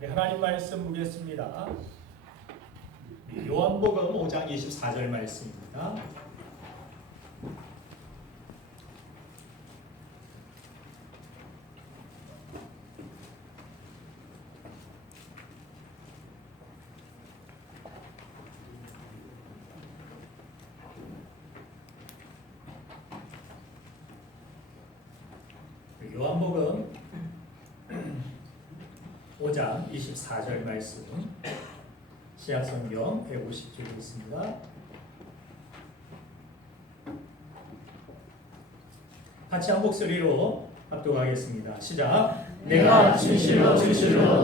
네, 하나님 말씀 보겠습니다. 요한복음 5장 24절 말씀입니다. 요한복음 5장 24절 말씀 시약성경 150쪽에 있습니다. 같이 한 목소리로 합독하겠습니다. 시작. 내가 진실로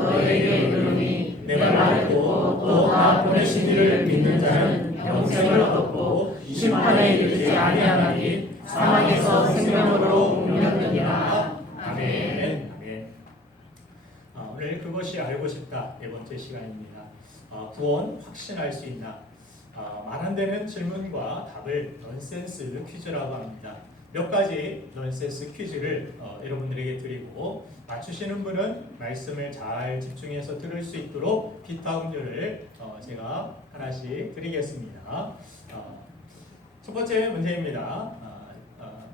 너희에게 이르노니 내가 말했고 또 나 보내신 이를 믿는 자는 영생을 얻고 심판에 이르지 아니하나니 사망에서 생명으로 옮겼느니라. 아멘. 아멘. 오늘 그것이 알고 싶다 네 번째 시간입니다. 구원 확신할 수 있나? 말 안 되는 질문과 답을 넌센스 퀴즈라고 합니다. 몇 가지 넌센스 퀴즈를 여러분들에게 드리고 맞추시는 분은 말씀을 잘 집중해서 들을 수 있도록 기타 음료를 제가 하나씩 드리겠습니다. 첫 번째 문제입니다.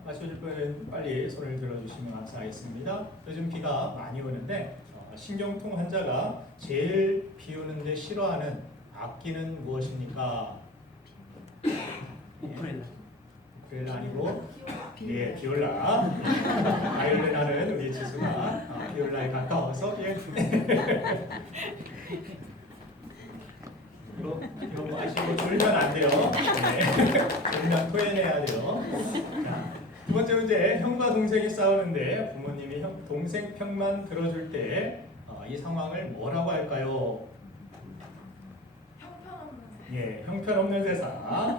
맞춰줄 분은 빨리 손을 들어주시면 감사하겠습니다. 요즘 비가 많이 오는데 신경통 환자가 제일 비 오는데 싫어하는 악기는 무엇입니까? 우쿨렐라 아니고 예, 비올라. 바이올레나는 우리 지수가 비올라에 가까워서 예. 이거 뭐 아시고 졸면 안 돼요. 네. 졸면 토해내야 돼요. 자, 두 번째 문제. 형과 동생이 싸우는데 부모님이 동생 편만 들어줄 때 이 상황을 뭐라고 할까요? 형편없는 예, 형편없는 대사.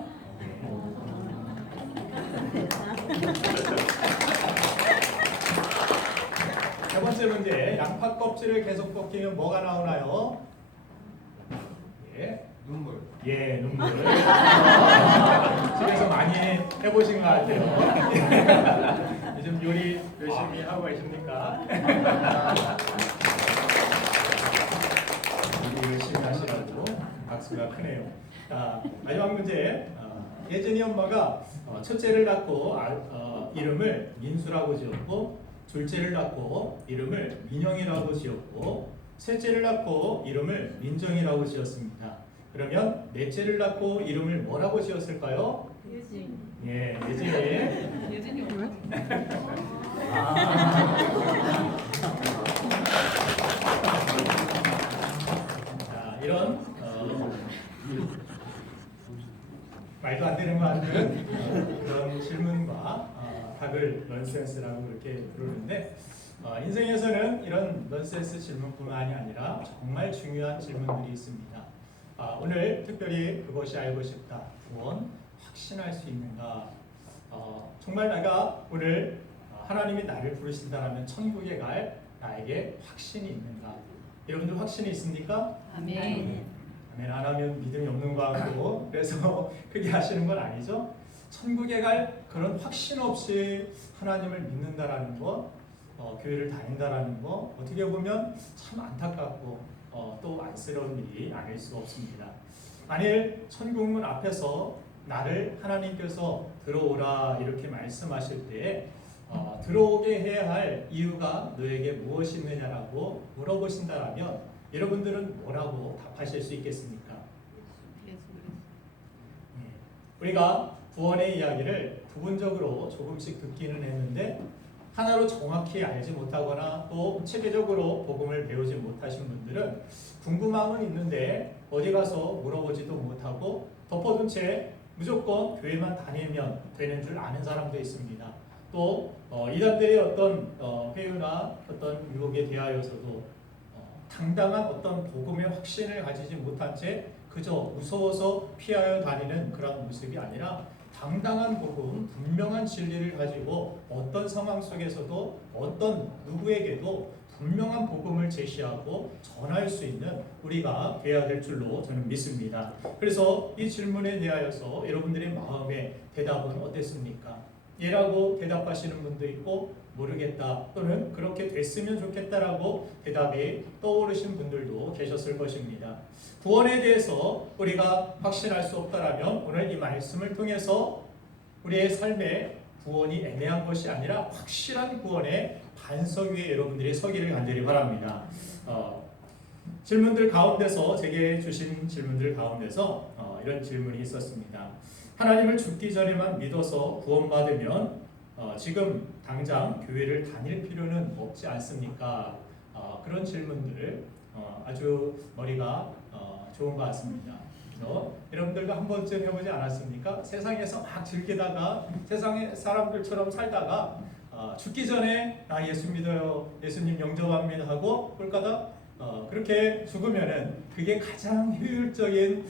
세 번째 문제. 양파 껍질을 계속 벗기면 뭐가 나오나요? 예. 눈물. 예, 눈물. 집에서 많이 해보신 것 같아요. 요즘 요리 열심히 하고 계십니까? 요리 열심히 하시라고 박수가 크네요. 자, 마지막 문제. 예진이 엄마가 첫째를 낳고 이름을 민수라고 지었고, 둘째를 낳고 이름을 민영이라고 지었고, 셋째를 낳고 이름을 민정이라고 지었습니다. 그러면 넷째를 낳고 이름을 뭐라고 지었을까요? 예진. 예, 예진이. 예진이 왜? 자, 이런 말도 안 되는 것 같은 그런 질문과 답을 넌센스라고 그렇게 부르는데 인생에서는 이런 넌센스 질문뿐만이 아니라 정말 중요한 질문들이 있습니다. 오늘 특별히 그것이 알고 싶다. 구원 확신할 수 있는가? 정말 내가 오늘 하나님이 나를 부르신다라면 천국에 갈 나에게 확신이 있는가? 여러분들 확신이 있습니까? 아멘. 아멘. 안 하면 믿음이 없는 거 같고 그래서 크게 하시는 건 아니죠. 천국에 갈 그런 확신 없이 하나님을 믿는다라는 것, 교회를 다닌다라는 것 어떻게 보면 참 안타깝고 또 안쓰러운 일이 아닐 수 없습니다. 만일 천국문 앞에서 나를 하나님께서 들어오라 이렇게 말씀하실 때 들어오게 해야 할 이유가 너에게 무엇이 있느냐라고 물어보신다라면 여러분들은 뭐라고 답하실 수 있겠습니까? 우리가 구원의 이야기를 부분적으로 조금씩 듣기는 했는데 하나로 정확히 알지 못하거나 또 체계적으로 복음을 배우지 못하신 분들은 궁금함은 있는데 어디 가서 물어보지도 못하고 덮어둔 채 무조건 교회만 다니면 되는 줄 아는 사람도 있습니다. 또 이단들의 어떤 회유나 어떤 유혹에 대하여서도 당당한 어떤 복음의 확신을 가지지 못한 채 그저 무서워서 피하여 다니는 그런 모습이 아니라 당당한 복음, 분명한 진리를 가지고 어떤 상황 속에서도 어떤 누구에게도 분명한 복음을 제시하고 전할 수 있는 우리가 되어야 될 줄로 저는 믿습니다. 그래서 이 질문에 대하여서 여러분들의 마음의 대답은 어땠습니까? 예라고 대답하시는 분도 있고 모르겠다 또는 그렇게 됐으면 좋겠다라고 대답이 떠오르신 분들도 계셨을 것입니다. 구원에 대해서 우리가 확신할 수 없다라면 오늘 이 말씀을 통해서 우리의 삶에 구원이 애매한 것이 아니라 확실한 구원의 반석 위에 여러분들이 서기를 간절히 바랍니다. 질문들 가운데서 제게 주신 질문들 가운데서 이런 질문이 있었습니다. 하나님을 죽기 전에만 믿어서 구원받으면 지금 당장 교회를 다닐 필요는 없지 않습니까? 그런 질문들 아주 머리가 좋은 것 같습니다. 그래서 여러분들도 한 번쯤 해보지 않았습니까? 세상에서 막 즐기다가 세상의 사람들처럼 살다가 죽기 전에 나 예수 믿어요, 예수님 영접합니다 하고 꼴까다 그렇게 죽으면은 그게 가장 효율적인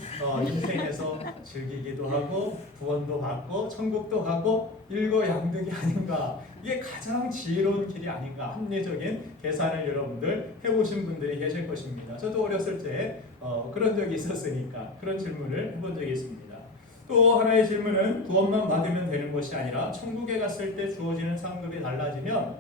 인생에서 즐기기도 하고 구원도 받고 천국도 가고 일거양득이 아닌가. 이게 가장 지혜로운 길이 아닌가. 합리적인 계산을 여러분들 해보신 분들이 계실 것입니다. 저도 어렸을 때 그런 적이 있었으니까 그런 질문을 해본 적이 있습니다. 또 하나의 질문은 구원만 받으면 되는 것이 아니라 천국에 갔을 때 주어지는 상급이 달라지면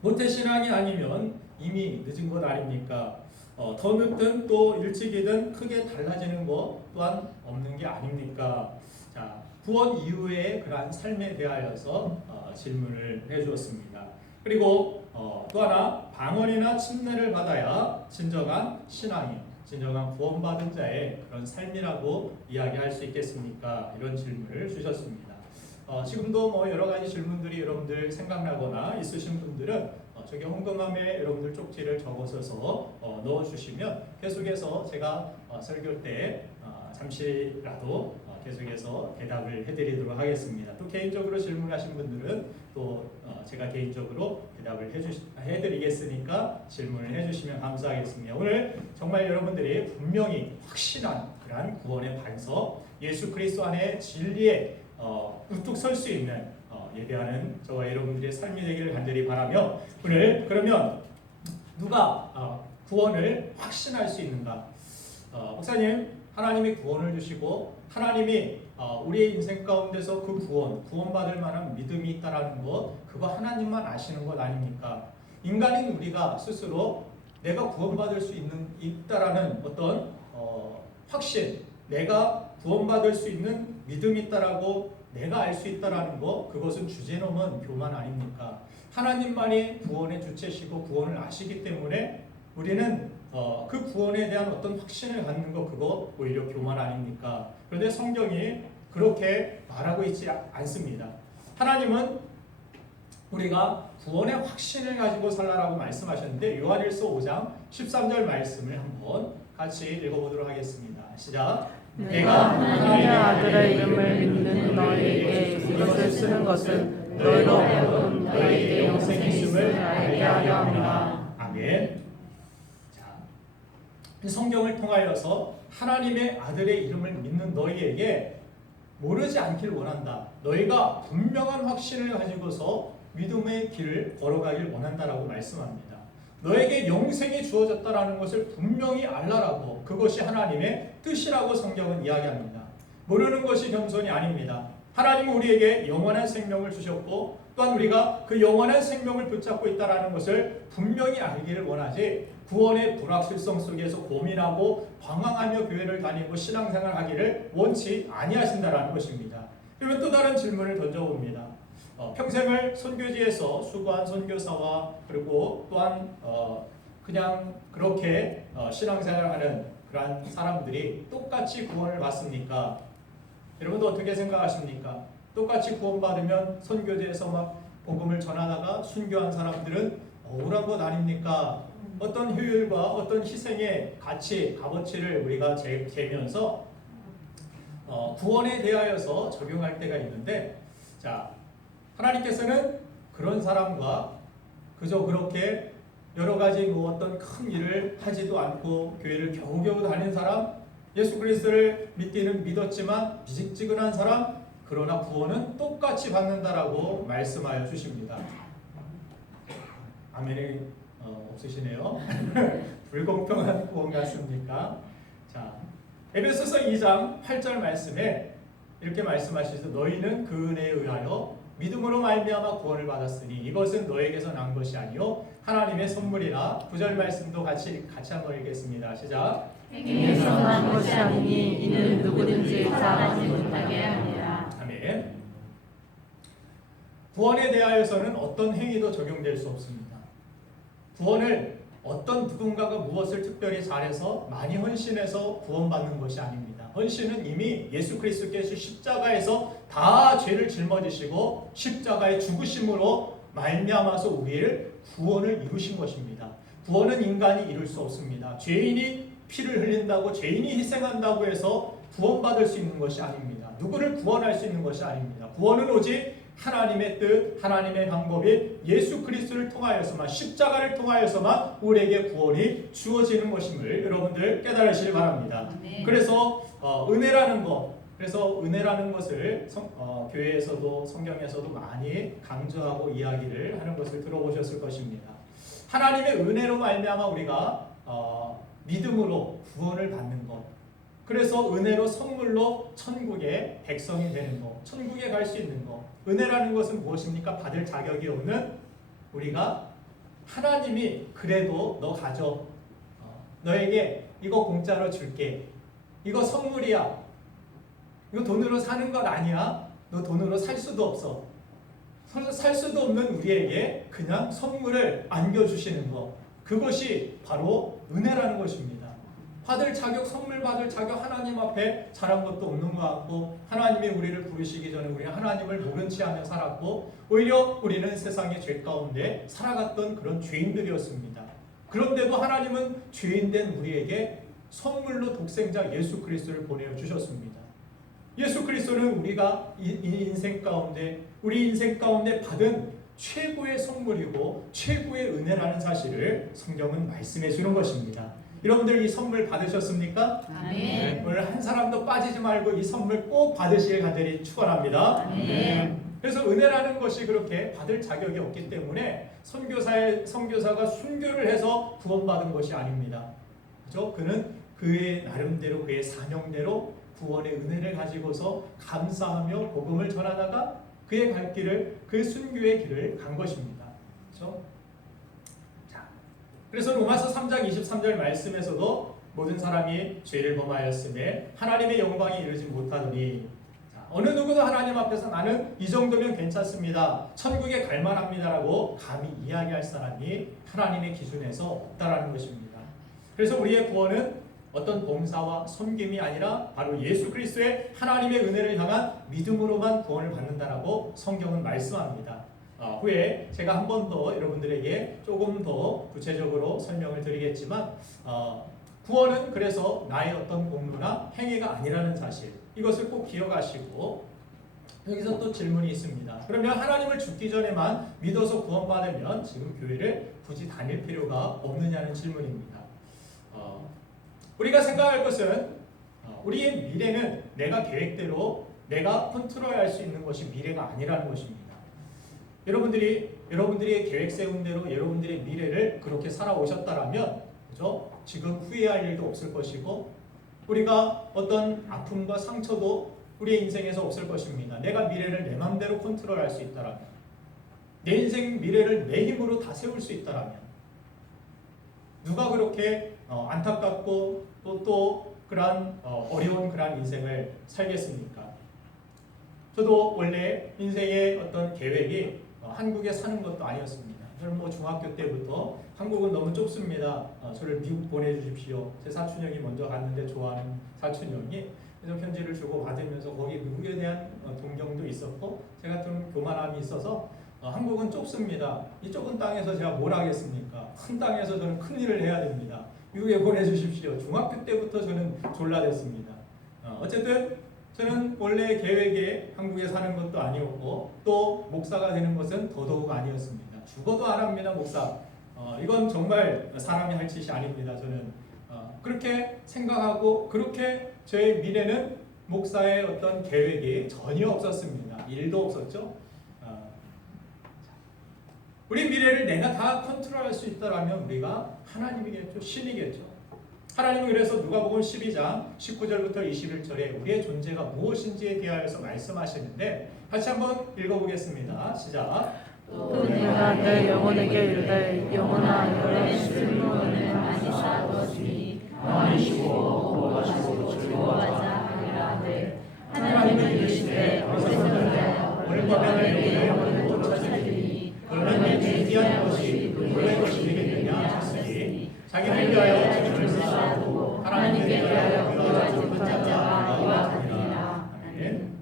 모태신앙이 아니면 이미 늦은 것 아닙니까? 더 늦든 또 일찍이든 크게 달라지는 것 또한 없는 게 아닙니까? 자, 구원 이후의 그러한 삶에 대하여서 질문을 해주었습니다. 그리고 또 하나 방언이나 침례를 받아야 진정한 신앙이 진정한 구원받은 자의 그런 삶이라고 이야기할 수 있겠습니까? 이런 질문을 주셨습니다. 지금도 여러 가지 질문들이 여러분들 생각나거나 있으신 분들은 저기 헌금함에 여러분들 쪽지를 적어서 넣어주시면 계속해서 제가 설교 때 잠시라도 계속해서 대답을 해드리도록 하겠습니다. 또 개인적으로 질문하신 분들은 또 제가 개인적으로 대답을 해드리겠으니까 질문을 해주시면 감사하겠습니다. 오늘 정말 여러분들이 분명히 확신한 그러한 구원의 반석 예수 그리스도 안에 진리에 우뚝 설 수 있는 예배하는 저와 여러분들의 삶이 되기를 간절히 바라며 오늘 그러면 누가 구원을 확신할 수 있는가? 목사님 하나님이 구원을 주시고 하나님이 우리의 인생 가운데서 그 구원받을 만한 믿음이 있다라는 것 그거 하나님만 아시는 것 아닙니까? 인간인 우리가 스스로 내가 구원받을 수 있다라는 어떤 확신 내가 구원받을 수 있는 믿음이 있다라고 내가 알 수 있다라는 것 그것은 주제넘은 교만 아닙니까? 하나님만이 구원의 주체시고 구원을 아시기 때문에 우리는 그 구원에 대한 어떤 확신을 갖는 것 그거 오히려 교만 아닙니까? 그런데 성경이 그렇게 말하고 있지 않습니다. 하나님은 우리가 구원의 확신을 가지고 살라라고 말씀하셨는데 요한일서 5장 13절 말씀을 한번 같이 읽어보도록 하겠습니다. 시작. 내가 하나님의 아들의 이름을 믿는 너희에게 이것을 쓰는 것은 너희로 하여금 너희에게 영생이 있음을 알게 하려 함이라. 아멘. 자, 성경을 통하여서 하나님의 아들의 이름을 믿는 너희에게 모르지 않길 원한다. 너희가 분명한 확신을 가지고서 믿음의 길을 걸어가길 원한다라고 말씀합니다. 너에게 영생이 주어졌다라는 것을 분명히 알라라고 그것이 하나님의 뜻이라고 성경은 이야기합니다. 모르는 것이 겸손이 아닙니다. 하나님은 우리에게 영원한 생명을 주셨고 또한 우리가 그 영원한 생명을 붙잡고 있다는 것을 분명히 알기를 원하지 구원의 불확실성 속에서 고민하고 방황하며 교회를 다니고 신앙생활하기를 원치 아니하신다라는 것입니다. 그러면 또 다른 질문을 던져봅니다. 평생을 선교지에서 수고한 선교사와 그리고 또한 그냥 그렇게 신앙생활하는 그러한 사람들이 똑같이 구원을 받습니까? 여러분도 어떻게 생각하십니까? 똑같이 구원받으면 선교지에서 막 복음을 전하다가 순교한 사람들은 억울한 것 아닙니까? 어떤 효율과 어떤 희생의 가치, 값어치를 우리가 재면서 구원에 대하여서 적용할 때가 있는데 자 하나님께서는 그런 사람과 그저 그렇게 여러 가지 어떤 큰 일을 하지도 않고 교회를 겨우겨우 다닌 사람, 예수 그리스도를 믿기는 믿었지만 미직지근한 사람, 그러나 구원은 똑같이 받는다라고 말씀하여 주십니다. 아멘이 없으시네요. 불공평한 구원 같습니까? 자, 에베소서 2장 8절 말씀에 이렇게 말씀하시죠. 너희는 그 은혜에 의하여 믿음으로 말미암아 구원을 받았으니 이것은 너에게서 난 것이 아니요 하나님의 선물이라. 9절 말씀도 같이 한번 읽겠습니다. 시작. 행위에서 난 것이 아니니 이는 누구든지 사람이 못하게 하니라. 아멘. 구원에 대하여서는 어떤 행위도 적용될 수 없습니다. 구원을 어떤 누군가가 무엇을 특별히 잘해서 많이 헌신해서 구원받는 것이 아닙니다. 헌신은 이미 예수 그리스도께서 십자가에서 다 죄를 짊어지시고 십자가의 죽으심으로 말미암아서 우리를 구원을 이루신 것입니다. 구원은 인간이 이룰 수 없습니다. 죄인이 피를 흘린다고, 죄인이 희생한다고 해서 구원받을 수 있는 것이 아닙니다. 누구를 구원할 수 있는 것이 아닙니다. 구원은 오직 하나님의 뜻, 하나님의 방법이 예수 그리스도를 통하여서만, 십자가를 통하여서만 우리에게 구원이 주어지는 것임을 여러분들 깨달으시길 바랍니다. 그래서 은혜라는 것, 그래서 은혜라는 것을 교회에서도 성경에서도 많이 강조하고 이야기를 하는 것을 들어보셨을 것입니다. 하나님의 은혜로 말미암아 우리가 믿음으로 구원을 받는 것, 그래서 은혜로 선물로 천국의 백성이 되는 것, 천국에 갈 수 있는 것. 은혜라는 것은 무엇입니까? 받을 자격이 없는 우리가 하나님이 그래도 너 가져, 너에게 이거 공짜로 줄게, 이거 선물이야, 이거 돈으로 사는 것 아니야, 너 돈으로 살 수도 없어, 살 수도 없는 우리에게 그냥 선물을 안겨주시는 것, 그것이 바로 은혜라는 것입니다. 받을 자격, 선물 받을 자격 하나님 앞에 잘한 것도 없는 것 같고, 하나님이 우리를 부르시기 전에 우리가 하나님을 모른 채 하며 살았고, 오히려 우리는 세상의 죄 가운데 살아갔던 그런 죄인들이었습니다. 그런데도 하나님은 죄인된 우리에게 선물로 독생자 예수 그리스도를 보내주셨습니다. 예수 그리스도는 우리가 이 인생 가운데, 우리 인생 가운데 받은 최고의 선물이고 최고의 은혜라는 사실을 성경은 말씀해 주는 것입니다. 여러분들 이 선물 받으셨습니까? 아멘. 오늘 한 사람도 빠지지 말고 이 선물 꼭 받으시길 간절히 축원합니다. 아멘. 그래서 은혜라는 것이 그렇게 받을 자격이 없기 때문에 선교사가 순교를 해서 구원받은 것이 아닙니다. 그죠? 그는 그의 나름대로, 그의 사명대로 구원의 은혜를 가지고서 감사하며 복음을 전하다가 그의 갈 길을, 그 순교의 길을 간 것입니다. 그렇죠? 자, 그래서 로마서 3장 23절 말씀에서도 모든 사람이 죄를 범하였음에 하나님의 영광에 이르지 못하더니, 자, 어느 누구도 하나님 앞에서 나는 이 정도면 괜찮습니다, 천국에 갈 만합니다라고 감히 이야기할 사람이 하나님의 기준에서 없다라는 것입니다. 그래서 우리의 구원은 어떤 봉사와 섬김이 아니라 바로 예수 그리스도의 하나님의 은혜를 향한 믿음으로만 구원을 받는다라고 성경은 말씀합니다. 후에 제가 한 번 더 여러분들에게 조금 더 구체적으로 설명을 드리겠지만, 구원은 그래서 나의 어떤 공로나 행위가 아니라는 사실, 이것을 꼭 기억하시고, 여기서 또 질문이 있습니다. 그러면 하나님을 죽기 전에만 믿어서 구원받으면 지금 교회를 굳이 다닐 필요가 없느냐는 질문입니다. 우리가 생각할 것은 우리의 미래는 내가 계획대로 내가 컨트롤할 수 있는 것이 미래가 아니라는 것입니다. 여러분들이 계획 세운 대로 여러분들의 미래를 그렇게 살아오셨다라면, 그죠? 지금 후회할 일도 없을 것이고, 우리가 어떤 아픔과 상처도 우리의 인생에서 없을 것입니다. 내가 미래를 내 마음대로 컨트롤할 수 있다라면, 내 인생 미래를 내 힘으로 다 세울 수 있다라면, 누가 그렇게 안타깝고 또 그러한 어려운 그러한 인생을 살겠습니까? 저도 원래 인생의 어떤 계획이 한국에 사는 것도 아니었습니다. 저는 뭐 중학교 때부터 한국은 너무 좁습니다, 저를 미국 보내주십시오. 제 사촌 형이 먼저 갔는데 좋아하는 사촌 형이, 그래서 편지를 주고 받으면서 거기 미국에 대한 동경도 있었고 제가 좀 교만함이 있어서 한국은 좁습니다, 이 좁은 땅에서 제가 뭘 하겠습니까? 큰 땅에서 저는 큰 일을 해야 됩니다, 미국에 보내주십시오. 중학교 때부터 저는 졸라댔습니다. 어쨌든 저는 원래 계획에 한국에 사는 것도 아니었고, 또 목사가 되는 것은 더더욱 아니었습니다. 죽어도 안 합니다, 목사. 이건 정말 사람이 할 짓이 아닙니다. 저는 그렇게 생각하고, 그렇게 저의 미래는 목사의 어떤 계획이 전혀 없었습니다. 일도 없었죠. 우리 미래를 내가 다 컨트롤할 수 있다라면 우리가 하나님이겠죠, 신이겠죠. 하나님은 그래서 누가복음 12장 19절부터 21절에 우리의 존재가 무엇인지에 대하여서 말씀하시는데 같이 한번 읽어보겠습니다. 시작. 또 내가 내 영혼에게 이르되 영혼아 너의 쓸모는 많이 쌓았으니 많으시고 거하시고 즐거워하자 하리라. 하나님은 이르시되 어디서든지 오늘과 너에게 영혼을 쫓아주리니 그러면 내 귀한 것이 누구의 것이 되겠느냐 하시니 자기를 위하여 자기를 쌓아두고 하나님께 위하여 위하지 못한 자가 이와 같으니라. 아멘.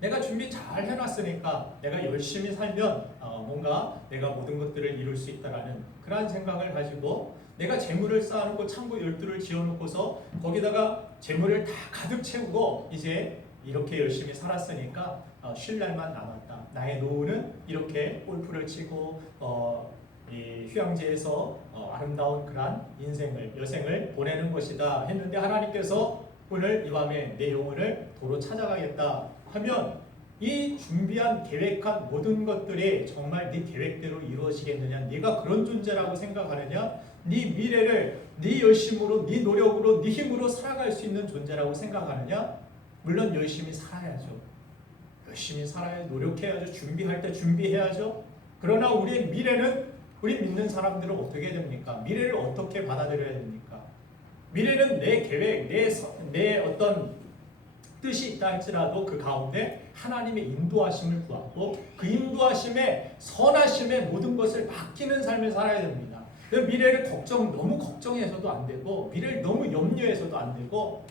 내가 준비 잘 해놨으니까 내가 열심히 살면 뭔가 내가 모든 것들을 이룰 수 있다라는 그러한 생각을 가지고 내가 재물을 쌓아놓고 창고 12를 지어놓고서 거기다가 재물을 다 가득 채우고 이제 이렇게 열심히 살았으니까 쉴 날만 남았다. 나의 노후는 이렇게 골프를 치고 이 휴양지에서 아름다운 그러한 인생을 여생을 보내는 것이다 했는데 하나님께서 오늘 이 밤에 내 영혼을 도로 찾아가겠다 하면 이 준비한 계획한 모든 것들이 정말 네 계획대로 이루어지겠느냐? 네가 그런 존재라고 생각하느냐? 네 미래를 네 열심으로 네 노력으로 네 힘으로 살아갈 수 있는 존재라고 생각하느냐? 물론 열심히 살아야죠. 열심히 살아야 노력해야죠. 준비할 때 준비해야죠. 그러나 우리의 미래는 우리 믿는 사람들은 어떻게 됩니까? 미래를 어떻게 받아들여야 됩니까? 미래는 내 계획, 내 어떤 뜻이 있다 할지라도 그 가운데 하나님의 인도하심을 구하고 그 인도하심에 선하심에 모든 것을 맡기는 삶을 살아야 됩니다. 미래를 너무 걱정해서도 안 되고 미래를 너무 염려해서도 안 되고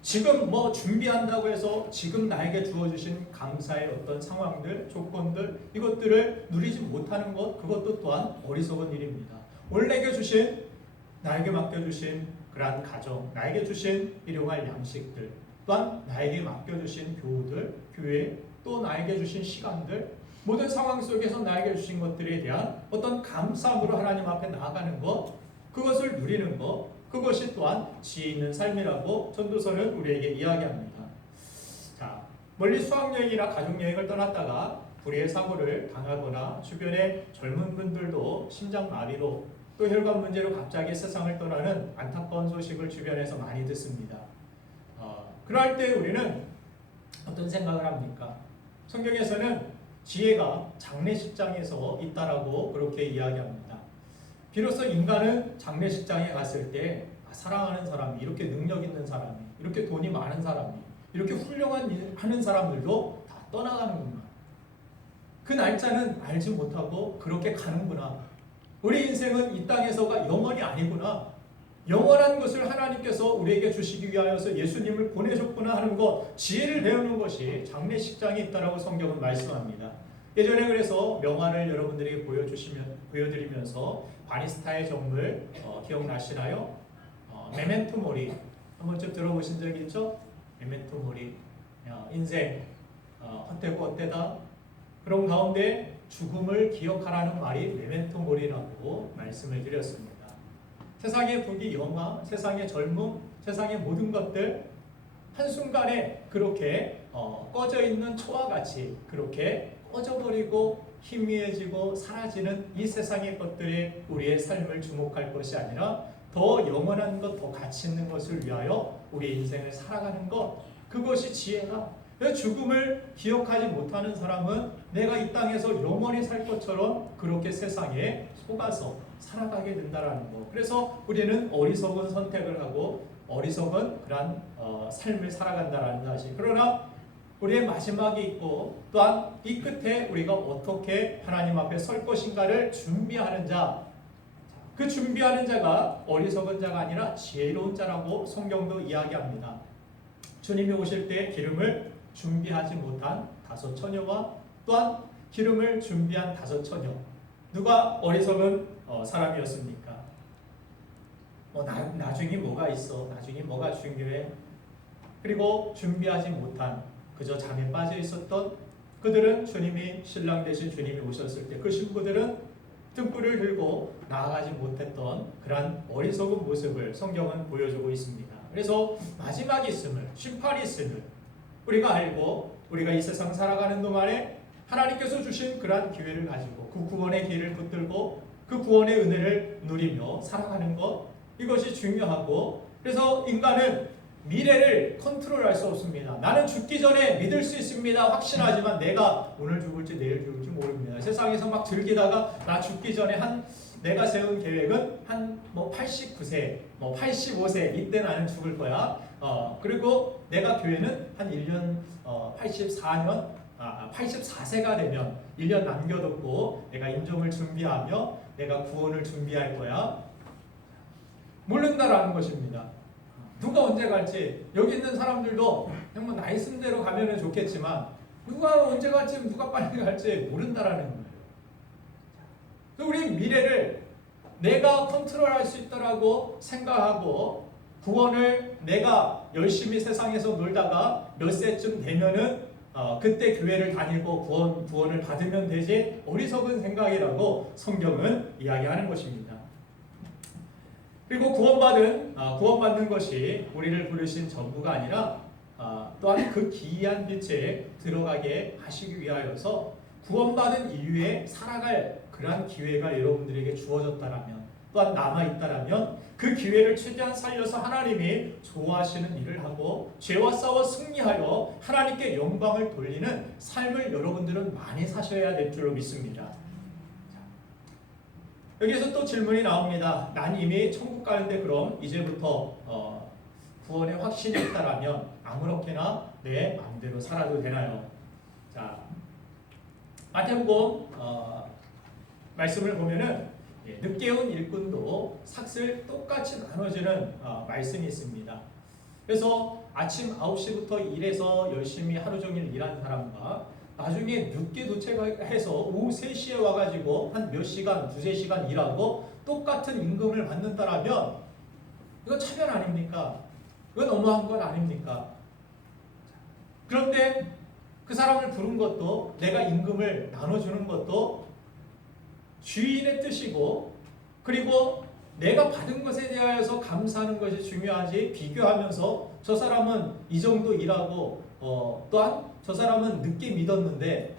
지금 뭐 준비한다고 해서 지금 나에게 주어주신 감사의 어떤 상황들, 조건들 이것들을 누리지 못하는 것 그것도 또한 어리석은 일입니다. 오늘 나에게 맡겨주신 그러한 가정, 나에게 주신 일용할 양식들 또한 나에게 맡겨주신 교우들, 교회 또 나에게 주신 시간들 모든 상황 속에서 나에게 주신 것들에 대한 어떤 감사함으로 하나님 앞에 나아가는 것 그것을 누리는 것 그것이 또한 지혜 있는 삶이라고 전도서는 우리에게 이야기합니다. 자, 멀리 수학여행이나 가족여행을 떠났다가 불의의 사고를 당하거나 주변의 젊은 분들도 심장마비로 또 혈관 문제로 갑자기 세상을 떠나는 안타까운 소식을 주변에서 많이 듣습니다. 그럴 때 우리는 어떤 생각을 합니까? 성경에서는 지혜가 장례식장에서 있다라고 그렇게 이야기합니다. 비로소 인간은 장례식장에 갔을 때 사랑하는 사람이 이렇게 능력 있는 사람이 이렇게 돈이 많은 사람이 이렇게 훌륭한 일 하는 사람들도 다 떠나가는구나. 그 날짜는 알지 못하고 그렇게 가는구나. 우리 인생은 이 땅에서가 영원이 아니구나. 영원한 것을 하나님께서 우리에게 주시기 위하여서 예수님을 보내셨구나 하는 것, 지혜를 배우는 것이 장례식장에 있다라고 성경은 말씀합니다. 예전에 그래서 명화를 여러분들에게 보여드리면서 바니스타의 정물 기억나시나요? 메멘토 모리 한 번쯤 들어보신 적 있죠? 메멘토 모리 인생 헛되고 헛되다 그런 가운데 죽음을 기억하라는 말이 메멘토 모리라고 말씀을 드렸습니다. 세상의 부귀 영화, 세상의 젊음, 세상의 모든 것들 한순간에 그렇게 꺼져 있는 초와 같이 그렇게 꺼져버리고 희미해지고 사라지는 이 세상의 것들이 우리의 삶을 주목할 것이 아니라 더 영원한 것, 더 가치 있는 것을 위하여 우리의 인생을 살아가는 것 그것이 지혜다. 죽음을 기억하지 못하는 사람은 내가 이 땅에서 영원히 살 것처럼 그렇게 세상에 속아서 살아가게 된다라는 거. 그래서 우리는 어리석은 선택을 하고 어리석은 그런 삶을 살아간다라는 사실. 그러나 우리의 마지막이 있고 또한 이 끝에 우리가 어떻게 하나님 앞에 설 것인가를 준비하는 자. 그 준비하는 자가 어리석은 자가 아니라 지혜로운 자라고 성경도 이야기합니다. 주님이 오실 때 기름을 준비하지 못한 5 처녀와 또한 기름을 준비한 5 처녀. 누가 어리석은 사람이었습니까? 나중에 뭐가 있어? 나중에 뭐가 중요해? 그리고 준비하지 못한 그저 잠에 빠져 있었던 그들은 주님이 신랑 되신 주님이 오셨을 때 그 신부들은 등불을 들고 나아가지 못했던 그러한 어리석은 모습을 성경은 보여주고 있습니다. 그래서 마지막이 있음을, 심판이 있음을 우리가 알고 우리가 이 세상 살아가는 동안에 하나님께서 주신 그러한 기회를 가지고 그 구원의 길을 붙들고 그 구원의 은혜를 누리며 살아가는 것, 이것이 중요하고, 그래서 인간은 미래를 컨트롤할 수 없습니다. 나는 죽기 전에 믿을 수 있습니다. 확신하지만 내가 오늘 죽을지 내일 죽을지 모릅니다. 세상에서 막 즐기다가 나 죽기 전에 내가 세운 계획은 한 89세, 85세 이때 나는 죽을 거야. 그리고 내가 교회는 한 1년 84세가 되면 1년 남겨뒀고 내가 임종을 준비하며 내가 구원을 준비할 거야. 모른다라는 것입니다. 누가 언제 갈지, 여기 있는 사람들도 그냥 뭐 나이 쓴 대로 가면 좋겠지만 누가 언제 갈지, 누가 빨리 갈지 모른다라는 거예요. 우리 미래를 내가 컨트롤할 수 있다라고 생각하고 구원을 내가 열심히 세상에서 놀다가 몇 세쯤 되면은 그때 교회를 다니고 구원을 받으면 되지, 어리석은 생각이라고 성경은 이야기하는 것입니다. 그리고 구원받는 것이 우리를 부르신 전부가 아니라 또한 그 기이한 빛에 들어가게 하시기 위하여서 구원받은 이후에 살아갈 그러한 기회가 여러분들에게 주어졌다라면, 또한 남아있다라면 그 기회를 최대한 살려서 하나님이 좋아하시는 일을 하고 죄와 싸워 승리하여 하나님께 영광을 돌리는 삶을 여러분들은 많이 사셔야 될 줄로 믿습니다. 여기에서 또 질문이 나옵니다. 난 이미 천국 가는데 그럼 이제부터 구원의 확신이 있다라면 아무렇게나 내 마음대로 살아도 되나요? 자, 마태복음 말씀을 보면은 늦게 온 일꾼도 삭슬 똑같이 나눠주는 말씀이 있습니다. 그래서 아침 9시부터 일해서 열심히 하루 종일 일한 사람과 나중에 늦게 도착해서 오후 3시에 와가지고 한 몇 시간, 두세 시간 일하고 똑같은 임금을 받는다라면 이건 차별 아닙니까? 이건 너무한 건 아닙니까? 그런데 그 사람을 부른 것도, 내가 임금을 나눠주는 것도 주인의 뜻이고, 그리고 내가 받은 것에 대하여서 감사하는 것이 중요하지, 비교하면서 저 사람은 이 정도 일하고 또한 저 사람은 늦게 믿었는데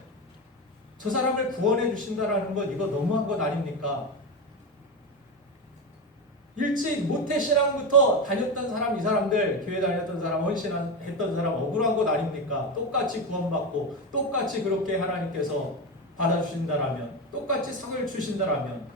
저 사람을 구원해 주신다라는 것, 이거 너무한 것 아닙니까? 일찍 모태신앙부터 다녔던 사람, 이 사람들 교회 다녔던 사람, 헌신했던 사람 억울한 것 아닙니까? 똑같이 구원받고 똑같이 그렇게 하나님께서 받아주신다라면, 똑같이 상을 주신다라면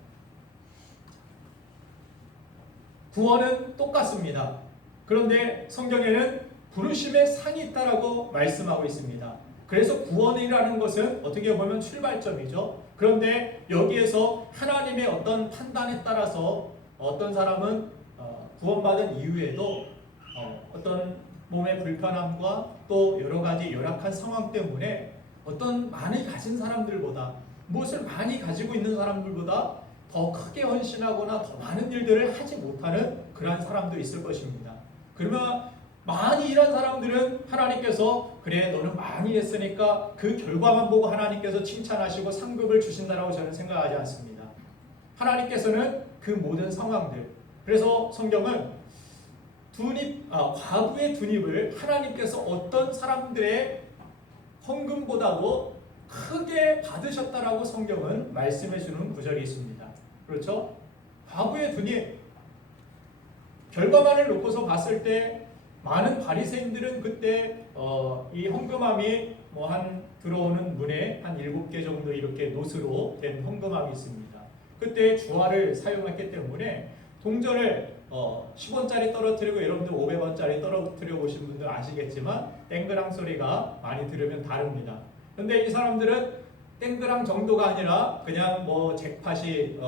구원은 똑같습니다. 그런데 성경에는 부르심의 상이 있다라고 말씀하고 있습니다. 그래서 구원이라는 것은 어떻게 보면 출발점이죠. 그런데 여기에서 하나님의 어떤 판단에 따라서 어떤 사람은 구원받은 이후에도 어떤 몸의 불편함과 또 여러 가지 열악한 상황 때문에 어떤 많이 가진 사람들보다, 무엇을 많이 가지고 있는 사람들보다 더 크게 헌신하거나 더 많은 일들을 하지 못하는 그러한 사람도 있을 것입니다. 그러면 많이 일한 사람들은 하나님께서 그래 너는 많이 했으니까 그 결과만 보고 하나님께서 칭찬하시고 상급을 주신다라고 저는 생각하지 않습니다. 하나님께서는 그 모든 상황들, 그래서 성경은 과부의 둔입을 하나님께서 어떤 사람들의 헌금보다도 크게 받으셨다라고 성경은 말씀해 주는 구절이 있습니다. 그렇죠? 과부의 둔입, 결과만을 놓고서 봤을 때 많은 바리새인들은 그때 이 헌금함이 한 들어오는 문에 한 7개 정도 이렇게 노스로 된 헌금함이 있습니다. 그때 주화를 사용했기 때문에 동전을 10원짜리 떨어뜨리고 여러분들 500원짜리 떨어뜨려 보신 분들 아시겠지만 땡그랑 소리가 많이 들으면 다릅니다. 근데 이 사람들은 땡그랑 정도가 아니라 그냥 잭팟이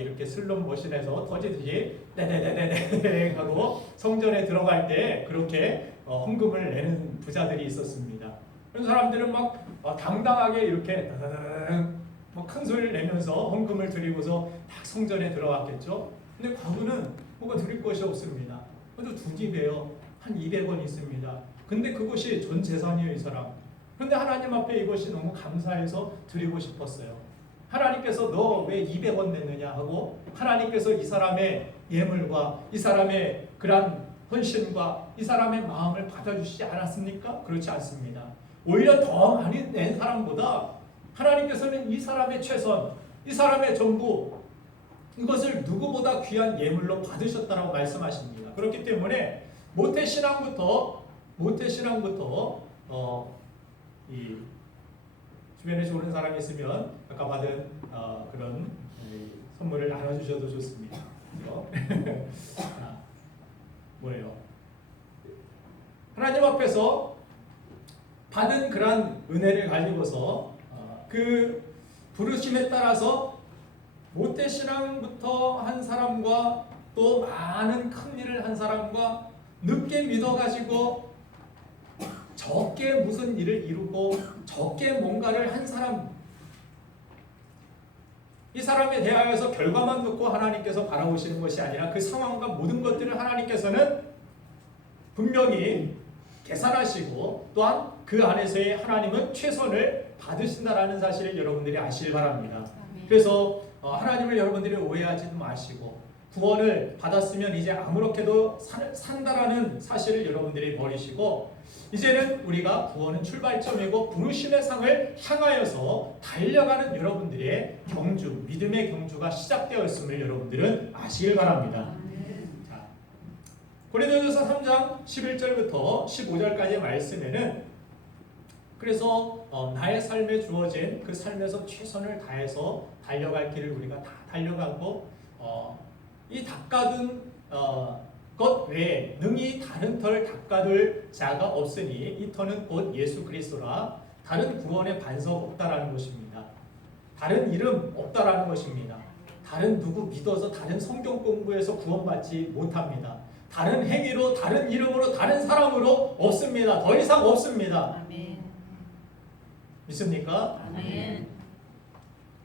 이렇게 슬롯 머신에서 터지듯이 네네네네네 하고 성전에 들어갈 때 그렇게 헌금을 내는 부자들이 있었습니다. 그런 사람들은 막 당당하게 이렇게 큰 소리를 내면서 헌금을 드리고서 딱 성전에 들어갔겠죠. 근데 과부는 뭐가 드릴 것이 없습니다. 그래도 둔입이에요. 한 200원 있습니다. 근데 그것이 전 재산이에요, 이 사람. 그런데 하나님 앞에 이것이 너무 감사해서 드리고 싶었어요. 하나님께서 너 왜 200원 냈느냐 하고 하나님께서 이 사람의 예물과 이 사람의 그런 헌신과 이 사람의 마음을 받아주시지 않았습니까? 그렇지 않습니다. 오히려 더 많이 낸 사람보다 하나님께서는 이 사람의 최선, 이 사람의 전부, 이것을 누구보다 귀한 예물로 받으셨다라고 말씀하십니다. 그렇기 때문에 모태신앙부터 이 주변에 좋은 사람이 있으면 아까 받은 그런 선물을 나눠주셔도 좋습니다. 뭐예요? 하나님 앞에서 받은 그러한 은혜를 가지고서 그 부르심에 따라서 모태신앙부터 한 사람과 또 많은 큰 일을 한 사람과 늦게 믿어가지고 적게 무슨 일을 이루고 적게 뭔가를 한 사람, 이 사람에 대하여서 결과만 놓고 하나님께서 바라보시는 것이 아니라 그 상황과 모든 것들을 하나님께서는 분명히 계산하시고 또한 그 안에서의 하나님은 최선을 받으신다라는 사실을 여러분들이 아시길 바랍니다. 그래서 하나님을 여러분들이 오해하지 마시고 구원을 받았으면 이제 아무렇게도 산다라는 사실을 여러분들이 버리시고 이제는 우리가 구원은 출발점이고 부르심의 상을 향하여서 달려가는 여러분들의 경주, 믿음의 경주가 시작되었음을 여러분들은 아시길 바랍니다. 자, 고린도전서 3장 11절부터 15절까지의 말씀에는 그래서 나의 삶에 주어진 그 삶에서 최선을 다해서 달려갈 길을 우리가 다 달려가고 이 닦아둔 것 외에 능히 다른 털 닦아둘 자가 없으니 이 터는 곧 예수 그리스도라. 다른 구원의 반석 없다라는 것입니다. 다른 이름 없다라는 것입니다. 다른 누구 믿어서 다른 성경 공부해서 구원받지 못합니다. 다른 행위로 다른 이름으로 다른 사람으로 없습니다. 더 이상 없습니다. 아멘. 믿습니까? 아멘.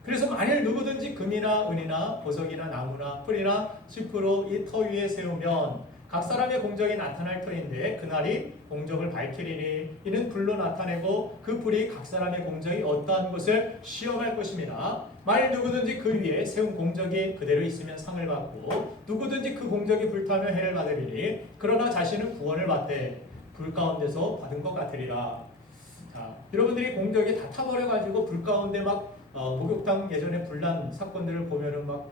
그래서 만일 누구든지 금이나 은이나 보석이나 나무나 풀이나 숲으로 이 터 위에 세우면 각 사람의 공적이 나타날 터인데 그날이 공적을 밝히리니 이는 불로 나타내고 그 불이 각 사람의 공적이 어떠한 것을 시험할 것입니다. 만일 누구든지 그 위에 세운 공적이 그대로 있으면 상을 받고 누구든지 그 공적이 불타면 해를 받으리니 그러나 자신은 구원을 받되 불 가운데서 받은 것 같으리라. 자, 여러분들이 공적이 다 타버려가지고 불 가운데 막 목욕탕 예전에 불난 사건들을 보면은 막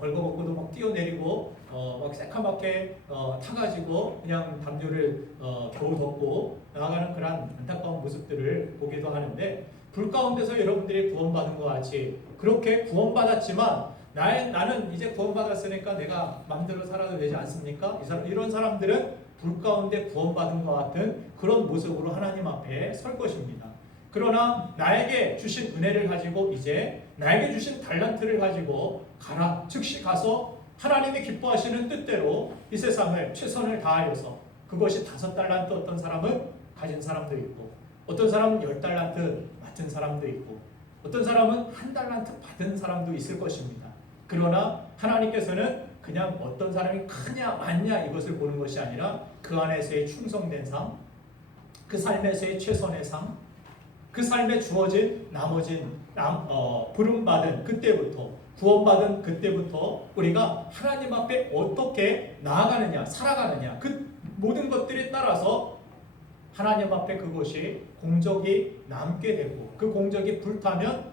벌거벗고도 막 뛰어내리고 막 새카맣게 타가지고 그냥 담요를 겨우 덮고 나아가는 그런 안타까운 모습들을 보기도 하는데 불 가운데서 여러분들이 구원받은 것 같이 그렇게 구원받았지만 나는 이제 구원받았으니까 내가 마음대로 살아도 되지 않습니까? 이런 사람들은 불 가운데 구원받은 것 같은 그런 모습으로 하나님 앞에 설 것입니다. 그러나 나에게 주신 은혜를 가지고 이제 나에게 주신 달란트를 가지고 가라. 즉시 가서 하나님이 기뻐하시는 뜻대로 이 세상을 최선을 다하여서 그것이 5달란트 어떤 사람은 가진 사람도 있고 어떤 사람은 10달란트 맡은 사람도 있고 어떤 사람은 1달란트 받은 사람도 있을 것입니다. 그러나 하나님께서는 그냥 어떤 사람이 크냐 많냐 이것을 보는 것이 아니라 그 안에서의 충성된 삶, 그 삶에서의 최선의 삶, 그 삶에 주어진 나머진 부름받은 그때부터 구원받은 그때부터 우리가 하나님 앞에 어떻게 나아가느냐 살아가느냐 그 모든 것들에 따라서 하나님 앞에 그것이 공적이 남게 되고 그 공적이 불타면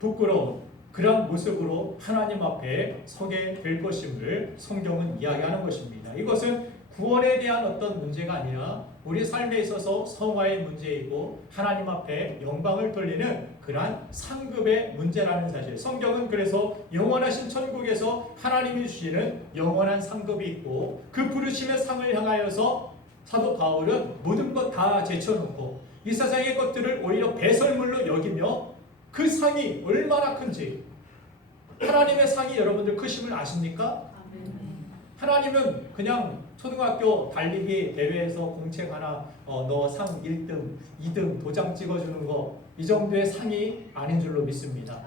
부끄러운 그런 모습으로 하나님 앞에 서게 될 것임을 성경은 이야기하는 것입니다. 이것은 구원에 대한 어떤 문제가 아니라 우리 삶에 있어서 성화의 문제이고 하나님 앞에 영광을 돌리는 그러한 상급의 문제라는 사실. 성경은 그래서 영원하신 천국에서 하나님이 주시는 영원한 상급이 있고 그 부르심의 상을 향하여서 사도 바울은 모든 것 다 제쳐놓고 이 세상의 것들을 오히려 배설물로 여기며 그 상이 얼마나 큰지 하나님의 상이 여러분들 크심을 아십니까? 하나님은 그냥 초등학교 달리기 대회에서 공책 하나 너 상 1등, 2등 도장 찍어주는 거 이 정도의 상이 아닌 줄로 믿습니다.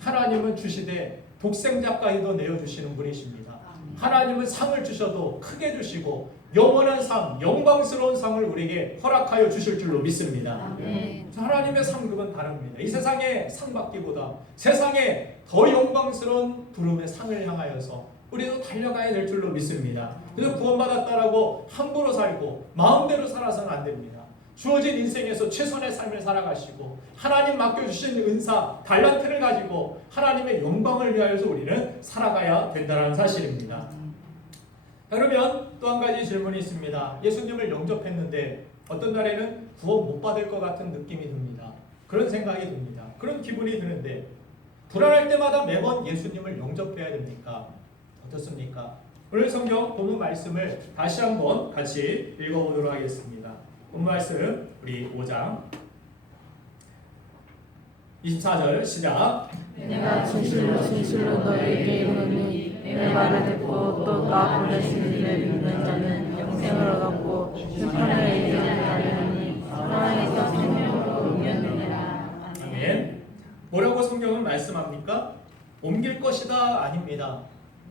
하나님은 주시되 독생자까지도 내어주시는 분이십니다. 하나님은 상을 주셔도 크게 주시고 영원한 상, 영광스러운 상을 우리에게 허락하여 주실 줄로 믿습니다. 하나님의 상급은 다릅니다. 이 세상의 상 받기보다 세상에 더 영광스러운 부름의 상을 향하여서 우리도 달려가야 될 줄로 믿습니다. 그래서 구원받았다라고 함부로 살고 마음대로 살아서는 안 됩니다. 주어진 인생에서 최선의 삶을 살아가시고 하나님 맡겨주신 은사, 달란트를 가지고 하나님의 영광을 위하여서 우리는 살아가야 된다는 사실입니다. 그러면 또 한 가지 질문이 있습니다. 예수님을 영접했는데 어떤 날에는 구원 못 받을 것 같은 느낌이 듭니다. 그런 생각이 듭니다. 그런 기분이 드는데 불안할 때마다 매번 예수님을 영접해야 됩니까? 어떻습니까? 오늘 성경 본문 말씀을 다시 한번 같이 읽어보도록 하겠습니다. 본문 말씀 우리 5장 24절 시작. 내가 진실로 진실로 너에게 이르노니 내 말을 듣고 또 나 보내신 이를 믿는 자는 영생을 얻었고 심판에 이르지 아니하니 사망에서 생명으로 옮겨지리라. 아멘. 뭐라고 성경은 말씀합니까? 옮길 것이다 아닙니다.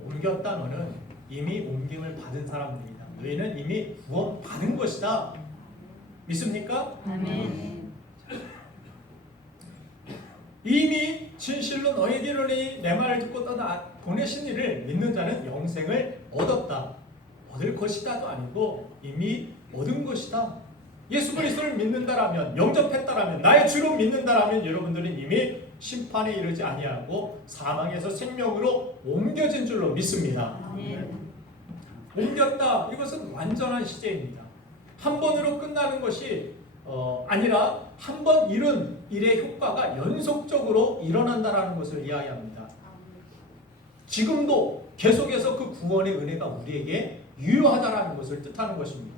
옮겼다 너는 이미 옮김을 받은 사람들이다. 너희는 이미 구원 받은 것이다. 믿습니까? 아멘. 이미 진실로 너에게 이르노니 내 말을 듣고 떠나 보내신 이를 믿는 자는 영생을 얻었다. 얻을 것이다도 아니고 이미 얻은 것이다. 예수 그리스도를 믿는다라면, 영접했다라면, 나의 주로 믿는다라면 여러분들은 이미 심판에 이르지 아니하고 사망에서 생명으로 옮겨진 줄로 믿습니다. 아멘. 옮겼다. 이것은 완전한 시제입니다. 한 번으로 끝나는 것이 아니라 한 번 이룬 일의 효과가 연속적으로 일어난다라는 것을 이야기합니다. 지금도 계속해서 그 구원의 은혜가 우리에게 유효하다라는 것을 뜻하는 것입니다.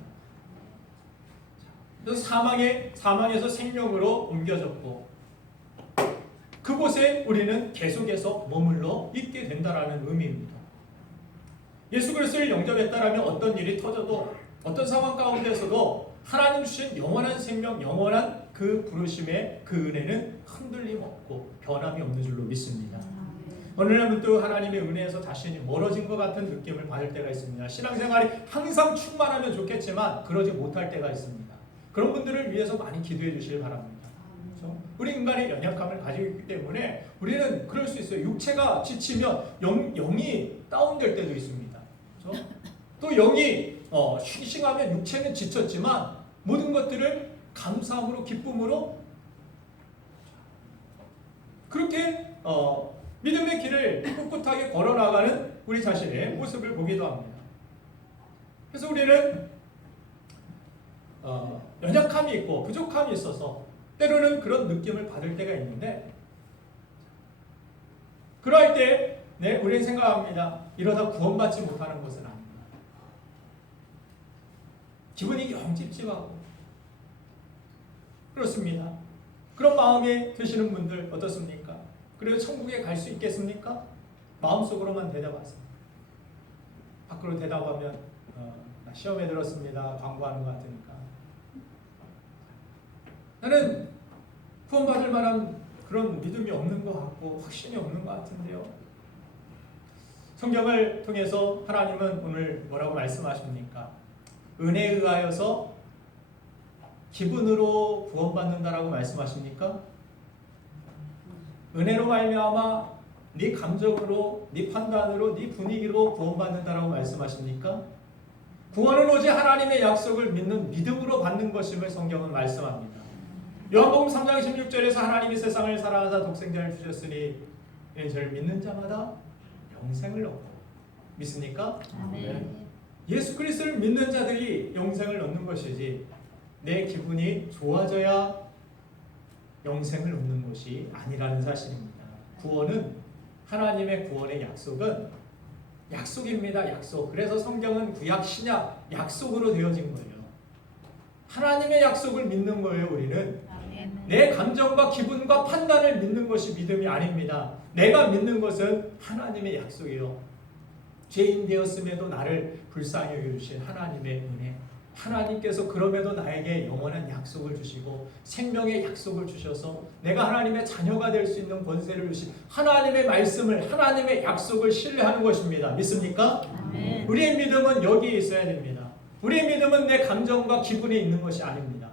그래서 사망에서 생명으로 옮겨졌고 그곳에 우리는 계속해서 머물러 있게 된다라는 의미입니다. 예수 그리스도를 영접했다라면 어떤 일이 터져도 어떤 상황 가운데서도 하나님 주신 영원한 생명, 영원한 그 부르심의 그 은혜는 흔들림 없고 변함이 없는 줄로 믿습니다. 어느 날부터 하나님의 은혜에서 자신이 멀어진 것 같은 느낌을 받을 때가 있습니다. 신앙생활이 항상 충만하면 좋겠지만 그러지 못할 때가 있습니다. 그런 분들을 위해서 많이 기도해 주시길 바랍니다. 그렇죠? 우리 인간의 연약함을 가지고 있기 때문에 우리는 그럴 수 있어요. 육체가 지치면 영이 다운될 때도 있습니다. 그렇죠? 또 영이 싱싱하면 육체는 지쳤지만 모든 것들을 감사함으로 기쁨으로 그렇게 믿음의 길을 꿋꿋하게 걸어나가는 우리 자신의 모습을 보기도 합니다. 그래서 우리는 연약함이 있고 부족함이 있어서 때로는 그런 느낌을 받을 때가 있는데 그럴 때 우리는 생각합니다. 이러다 구원받지 못하는 것은 아닙니다. 기분이 영 찝찝하고 그렇습니다. 그런 마음이 드시는 분들 어떻습니까? 그래도 천국에 갈 수 있겠습니까? 마음속으로만 대답하세요. 밖으로 대답하면 나 시험에 들었습니다. 광고하는 것 같으니까. 나는 구원받을 만한 그런 믿음이 없는 것 같고 확신이 없는 것 같은데요. 성경을 통해서 하나님은 오늘 뭐라고 말씀하십니까? 은혜에 의하여서 기분으로 구원받는다라고 말씀하십니까? 은혜로 말미암아 네 감정으로, 네 판단으로, 네 분위기로 구원받는다라고 말씀하십니까? 구원은 오직 하나님의 약속을 믿는 믿음으로 받는 것임을 성경은 말씀합니다. 요한복음 3장 16절에서 하나님이 세상을 사랑하사 독생자를 주셨으니 저를 믿는 자마다 영생을 얻고 믿습니까? 아멘. 예수 그리스도를 믿는 자들이 영생을 얻는 것이지 내 기분이 좋아져야 영생을 얻는 것이 아니라는 사실입니다. 구원은 하나님의 구원의 약속은 약속입니다. 약속. 그래서 성경은 구약 신약 약속으로 되어진 거예요. 하나님의 약속을 믿는 거예요. 우리는 내 감정과 기분과 판단을 믿는 것이 믿음이 아닙니다. 내가 믿는 것은 하나님의 약속이요. 죄인 되었음에도 나를 불쌍히 여겨주신 하나님의 은혜. 하나님께서 그럼에도 나에게 영원한 약속을 주시고 생명의 약속을 주셔서 내가 하나님의 자녀가 될 수 있는 권세를 주신 하나님의 말씀을, 하나님의 약속을 신뢰하는 것입니다. 믿습니까? 아멘. 우리의 믿음은 여기에 있어야 됩니다. 우리의 믿음은 내 감정과 기분에 있는 것이 아닙니다.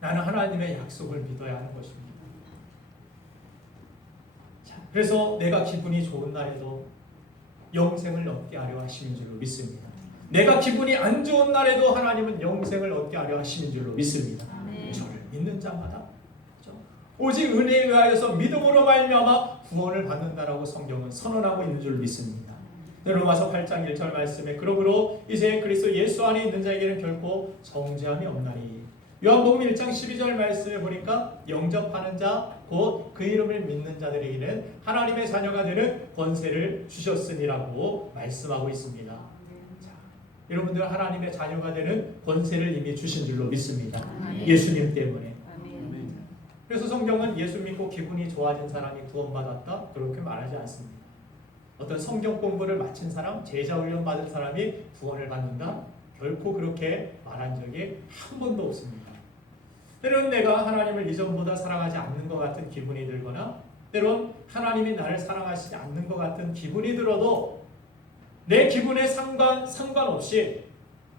나는 하나님의 약속을 믿어야 하는 것입니다. 그래서 내가 기분이 좋은 날에도 영생을 얻게 하려 하시는 줄로 믿습니다. 내가 기분이 안 좋은 날에도 하나님은 영생을 얻게 하려 하시는 줄로 믿습니다. 아멘. 저를 믿는 자마다 그렇죠? 오직 은혜에 의하여서 믿음으로 말미암아 구원을 받는다라고 성경은 선언하고 있는 줄 믿습니다. 로마서 8장 1절 말씀에 그러므로 이제 그리스도 예수 안에 있는 자에게는 결코 정죄함이 없나니 요한복음 1장 12절 말씀에 보니까 영접하는 자 곧 그 이름을 믿는 자들에게는 하나님의 자녀가 되는 권세를 주셨으니라고 말씀하고 있습니다. 자, 여러분들 하나님의 자녀가 되는 권세를 이미 주신 줄로 믿습니다. 예수님 때문에. 그래서 성경은 예수 믿고 기분이 좋아진 사람이 구원받았다 그렇게 말하지 않습니다. 어떤 성경 공부를 마친 사람, 제자 훈련 받은 사람이 구원을 받는다? 결코 그렇게 말한 적이 한 번도 없습니다. 때로는 내가 하나님을 이전보다 사랑하지 않는 것 같은 기분이 들거나 때로는 하나님이 나를 사랑하시지 않는 것 같은 기분이 들어도 내 기분에 상관없이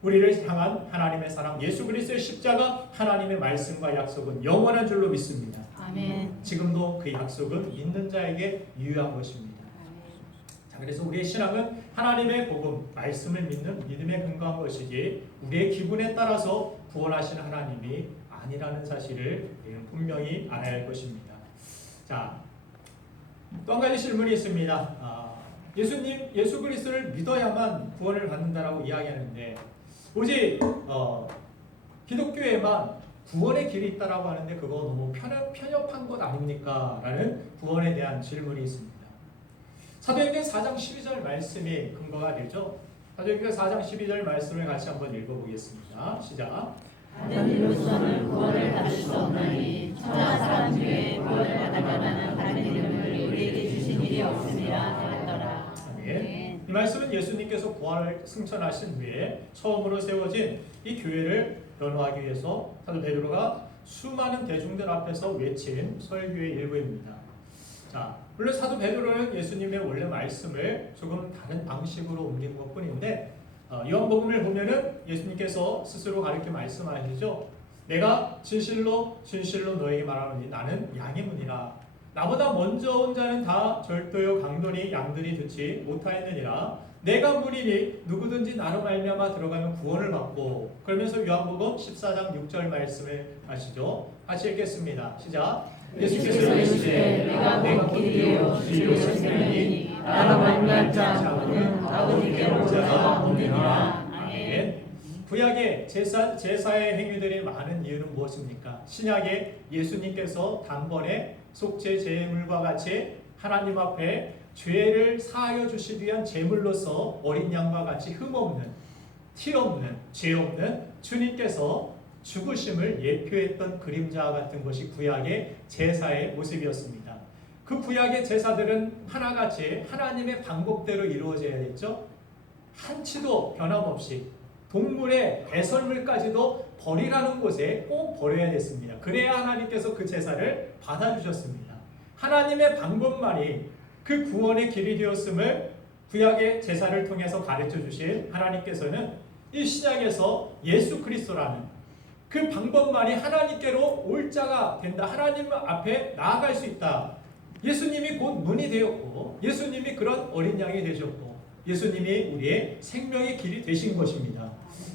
우리를 향한 하나님의 사랑, 예수 그리스도의 십자가, 하나님의 말씀과 약속은 영원한 줄로 믿습니다. 아멘. 지금도 그 약속은 있는 자에게 유효한 것입니다. 그래서 우리의 신앙은 하나님의 복음, 말씀을 믿는 믿음에 근거한 것이지 우리의 기분에 따라서 구원하시는 하나님이 아니라는 사실을 분명히 알아야 할 것입니다. 자, 또 한 가지 질문이 있습니다. 예수 그리스도를 믿어야만 구원을 받는다라고 이야기하는데 오직 기독교에만 구원의 길이 있다라고 하는데 그거 너무 편협한 것 아닙니까? 라는 구원에 대한 질문이 있습니다. 사도행전 4장 12절 말씀이 근거가 되죠. 사도행전 4장 12절 말씀을 같이 한번 읽어보겠습니다. 시작. 다른 이로서는 구원을 받을 수 없나니 천하 사람 중에 구원을 받으려는 다른 이름을 우리에게 주신 일이 없음이라 하였더라. 아멘. 이 말씀은 예수님께서 부활을 승천하신 후에 처음으로 세워진 이 교회를 변호하기 위해서 사도 베드로가 수많은 대중들 앞에서 외친 설교의 일부입니다. 자, 물론 사도 베드로는 예수님의 원래 말씀을 조금 다른 방식으로 옮긴 것뿐인데 요한복음을 보면은 예수님께서 스스로 가르쳐 말씀하시죠. 내가 진실로 너에게 말하노니 나는 양의 문이라. 나보다 먼저 온 자는 다 절도요 강도니 양들이 듣지 못하였느니라. 내가 문이니 누구든지 나로 말미암아 들어가면 구원을 받고. 그러면서 요한복음 14장 6절 말씀을 하시죠. 같이 읽겠습니다. 시작. 예수께서 이르시되 내가 곧 길이요 진리요 생명이니 나로 말미암 자는 아버지께로 올 자가 없느니라. 아멘. 구약의 제사의 행위들이 많은 이유는 무엇입니까? 신약에 예수님께서 단번에 속죄 제물과 같이 하나님 앞에 죄를 사하여 주시기 위한 제물로서 어린 양과 같이 흠없는, 티 없는, 죄 없는 주님께서 죽으심을 예표했던 그림자 같은 것이 구약의 제사의 모습이었습니다. 그 구약의 제사들은 하나같이 하나님의 방법대로 이루어져야 됐죠. 한치도 변함없이 동물의 배설물까지도 버리라는 곳에 꼭 버려야 됐습니다. 그래야 하나님께서 그 제사를 받아주셨습니다. 하나님의 방법만이 그 구원의 길이 되었음을 구약의 제사를 통해서 가르쳐 주신 하나님께서는 이 신약에서 예수 그리스도라는 그 방법만이 하나님께로 올 자가 된다. 하나님 앞에 나아갈 수 있다. 예수님이 곧 문이 되었고 예수님이 그런 어린 양이 되셨고 예수님이 우리의 생명의 길이 되신 것입니다.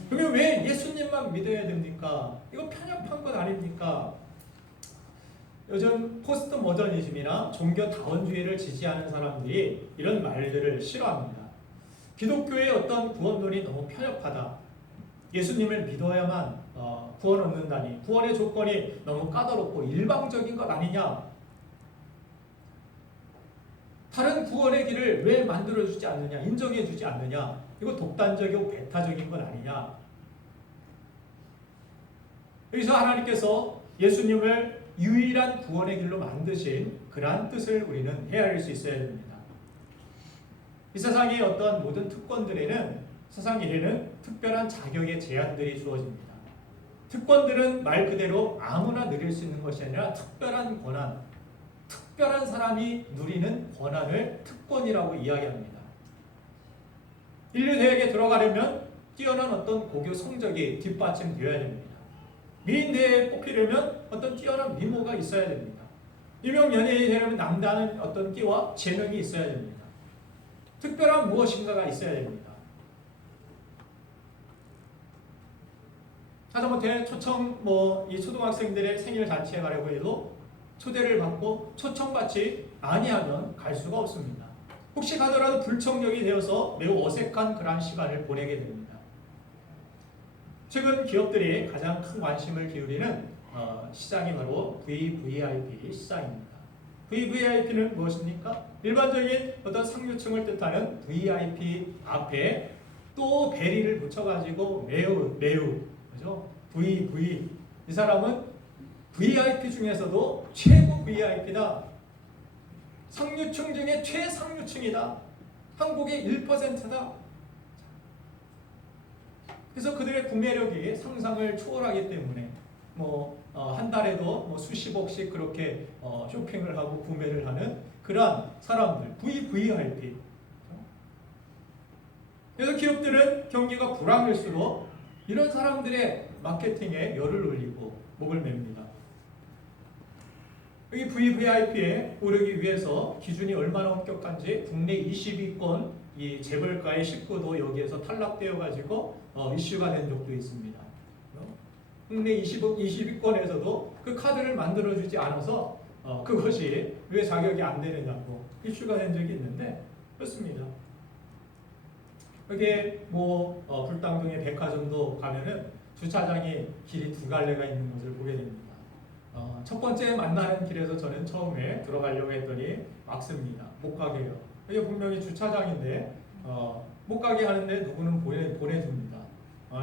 그러면 왜 예수님만 믿어야 됩니까? 이거 편협한 것 아닙니까? 요즘 포스트 모더니즘이나 종교 다원주의를 지지하는 사람들이 이런 말들을 싫어합니다. 기독교의 어떤 구원론이 너무 편협하다. 예수님을 믿어야만 구원 얻는다니 구원의 조건이 너무 까다롭고 일방적인 것 아니냐. 다른 구원의 길을 왜 만들어주지 않느냐, 인정해주지 않느냐, 이거 독단적이고 배타적인 건 아니냐. 여기서 하나님께서 예수님을 유일한 구원의 길로 만드신 그러한 뜻을 우리는 헤아릴 수 있어야 됩니다. 이 세상의 어떤 모든 특권들에는 세상 일에는 특별한 자격의 제한들이 주어집니다. 특권들은 말 그대로 아무나 누릴 수 있는 것이 아니라 특별한 권한, 특별한 사람이 누리는 권한을 특권이라고 이야기합니다. 인류 대학에 들어가려면 뛰어난 어떤 고교 성적이 뒷받침되어야 됩니다. 미인 대회에 뽑히려면 어떤 뛰어난 미모가 있어야 됩니다. 유명 연예인이 되려면 남다른 어떤 끼와 재능이 있어야 됩니다. 특별한 무엇인가가 있어야 됩니다. 하다못해 초청 이 초등학생들의 생일 잔치에 가려고 해도 초대를 받고 초청받지 아니하면 갈 수가 없습니다. 혹시 가더라도 불청력이 되어서 매우 어색한 그러한 시간을 보내게 됩니다. 최근 기업들이 가장 큰 관심을 기울이는 시장이 바로 VVIP 시장입니다. VVIP는 무엇입니까? 일반적인 어떤 상류층을 뜻하는 VIP 앞에 또 베리를 붙여가지고 매우 그죠? VV 이 사람은 VIP 중에서도 최고 VIP다. 상류층 중에 최상류층이다. 한국의 1%다. 그래서 그들의 구매력이 상상을 초월하기 때문에 한 달에도 수십억씩 그렇게 쇼핑을 하고 구매를 하는 그러한 사람들 VVIP. 그래서 기업들은 경기가 불황일수록 이런 사람들의 마케팅에 열을 올리고 목을 맵니다. 이 VVIP에 오르기 위해서 기준이 얼마나 엄격한지 국내 22권 이 재벌가의 식구도 여기에서 탈락되어 가지고 이슈가 된 적도 있습니다. 국내 22권에서도 그 카드를 만들어주지 않아서 그것이 왜 자격이 안 되느냐고 이슈가 된 적이 있는데 그렇습니다. 여기에 불당동의 백화점도 가면은 주차장이 길이 두 갈래가 있는 것을 보게 됩니다. 첫 번째 만나는 길에서 저는 처음에 들어가려고 했더니 막습니다. 못 가게 해요. 이게 분명히 주차장인데 못 가게 하는데 누구는 보내줍니다.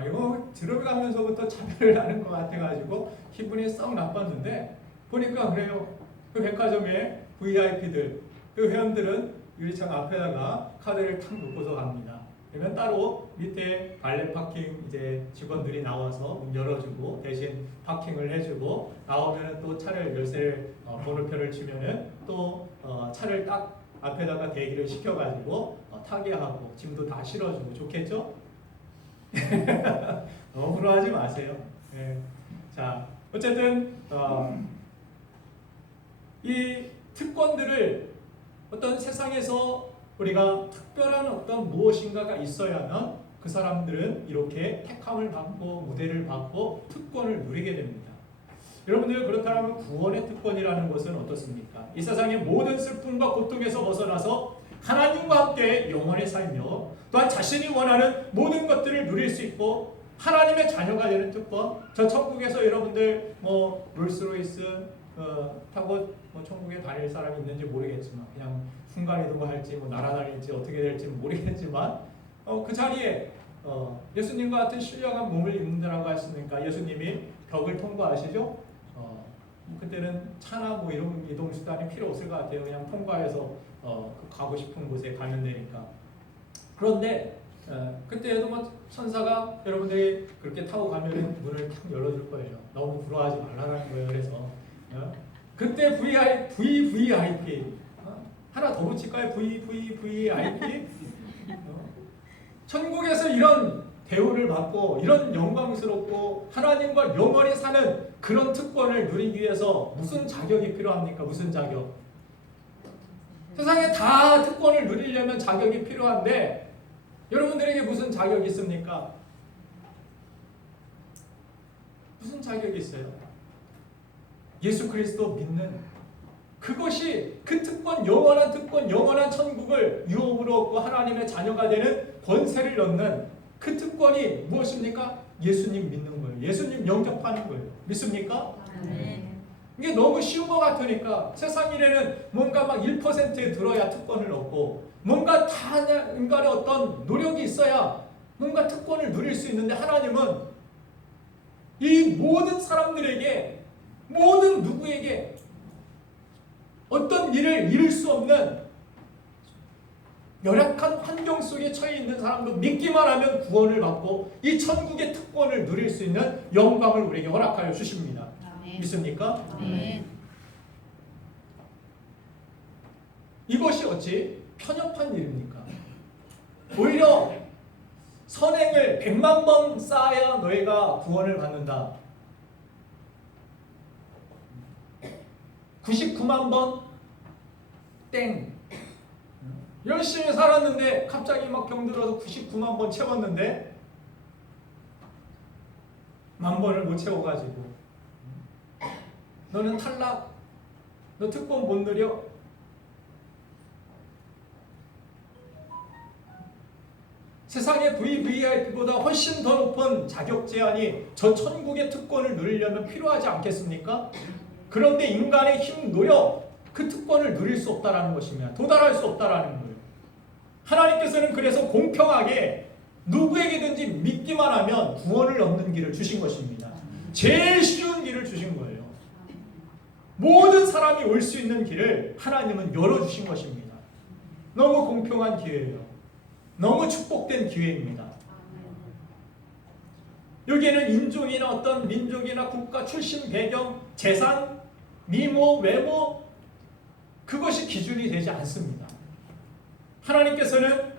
이거 들어가면서부터 차별을 하는 것 같아가지고 기분이 썩 나빴는데 보니까 그래요. 그 백화점의 VIP들, 그 회원들은 유리창 앞에다가 카드를 탁 놓고서 갑니다. 그러면 따로 밑에 발레 파킹 이제 직원들이 나와서 문 열어주고 대신 파킹을 해주고 나오면은 또 차를 열쇠를 번호표를 주면은 또 차를 딱 앞에다가 대기를 시켜가지고 타게 하고 짐도 다 실어주고 좋겠죠? 너무 부러워하지 마세요. 네. 자, 어쨌든 이 특권들을 어떤 세상에서 우리가 특별한 어떤 무엇인가가 있어야만 그 사람들은 이렇게 택함을 받고 무대를 받고 특권을 누리게 됩니다. 여러분들 그렇다면 구원의 특권이라는 것은 어떻습니까? 이 세상의 모든 슬픔과 고통에서 벗어나서 하나님과 함께 영원히 살며 또한 자신이 원하는 모든 것들을 누릴 수 있고 하나님의 자녀가 되는 특권. 저 천국에서 여러분들 롤스로이스 타고 천국에 다닐 사람이 있는지 모르겠지만 그냥 순간이동을 할지 날아다닐지 어떻게 될지 모르겠지만 그 자리에 예수님과 같은 신령한 몸을 입는다라고 하시니까 예수님이 벽을 통과하시죠. 그때는 차나 이런 이동 수단이 필요 없을 것 같아요. 그냥 통과해서 가고 싶은 곳에 가면 되니까. 그런데 그때에도 천사가 여러분들이 그렇게 타고 가면 문을 탁 열어줄 거예요. 너무 부러워하지 말라는 거예요. 그래서 그때 VVIP 하나 더 붙일까요? VVVIP 천국에서 이런 대우를 받고 이런 영광스럽고 하나님과 영원히 사는 그런 특권을 누리기 위해서 무슨 자격이 필요합니까? 무슨 자격? 세상에 다 특권을 누리려면 자격이 필요한데 여러분들에게 무슨 자격이 있습니까? 무슨 자격이 있어요? 예수 그리스도 믿는 그것이 그 특권, 영원한 천국을 유업으로 얻고 하나님의 자녀가 되는 권세를 얻는 그 특권이 무엇입니까? 예수님 믿는 거예요. 예수님 영접하는 거예요. 믿습니까? 네. 이게 너무 쉬운 것 같으니까 세상 일에는 뭔가 1%에 들어야 특권을 얻고 뭔가 인간의 어떤 노력이 있어야 뭔가 특권을 누릴 수 있는데 하나님은 이 모든 사람들에게 모든 누구에게 어떤 일을 이룰 수 없는 열악한 환경 속에 처해 있는 사람도 믿기만 하면 구원을 받고 이 천국의 특권을 누릴 수 있는 영광을 우리에게 허락하여 주십니다. 믿습니까? 네. 이것이 어찌 편협한 일입니까? 오히려 선행을 100만 번 쌓아야 너희가 구원을 받는다. 99만 번 땡. 열심히 살았는데 갑자기 병들어서 99만 번 채웠는데 만번을 못 채워가지고 너는 탈락, 너 특권 못 누려. 세상의 VVIP보다 훨씬 더 높은 자격 제한이 저 천국의 특권을 누리려면 필요하지 않겠습니까? 그런데 인간의 힘, 노력, 그 특권을 누릴 수 없다라는 것입니다. 도달할 수 없다라는 거예요. 하나님께서는 그래서 공평하게 누구에게든지 믿기만 하면 구원을 얻는 길을 주신 것입니다. 제일 쉬운 길을 주신 거예요. 모든 사람이 올 수 있는 길을 하나님은 열어주신 것입니다. 너무 공평한 기회예요. 너무 축복된 기회입니다. 여기에는 인종이나 어떤 민족이나 국가 출신 배경, 재산, 미모, 외모 그것이 기준이 되지 않습니다. 하나님께서는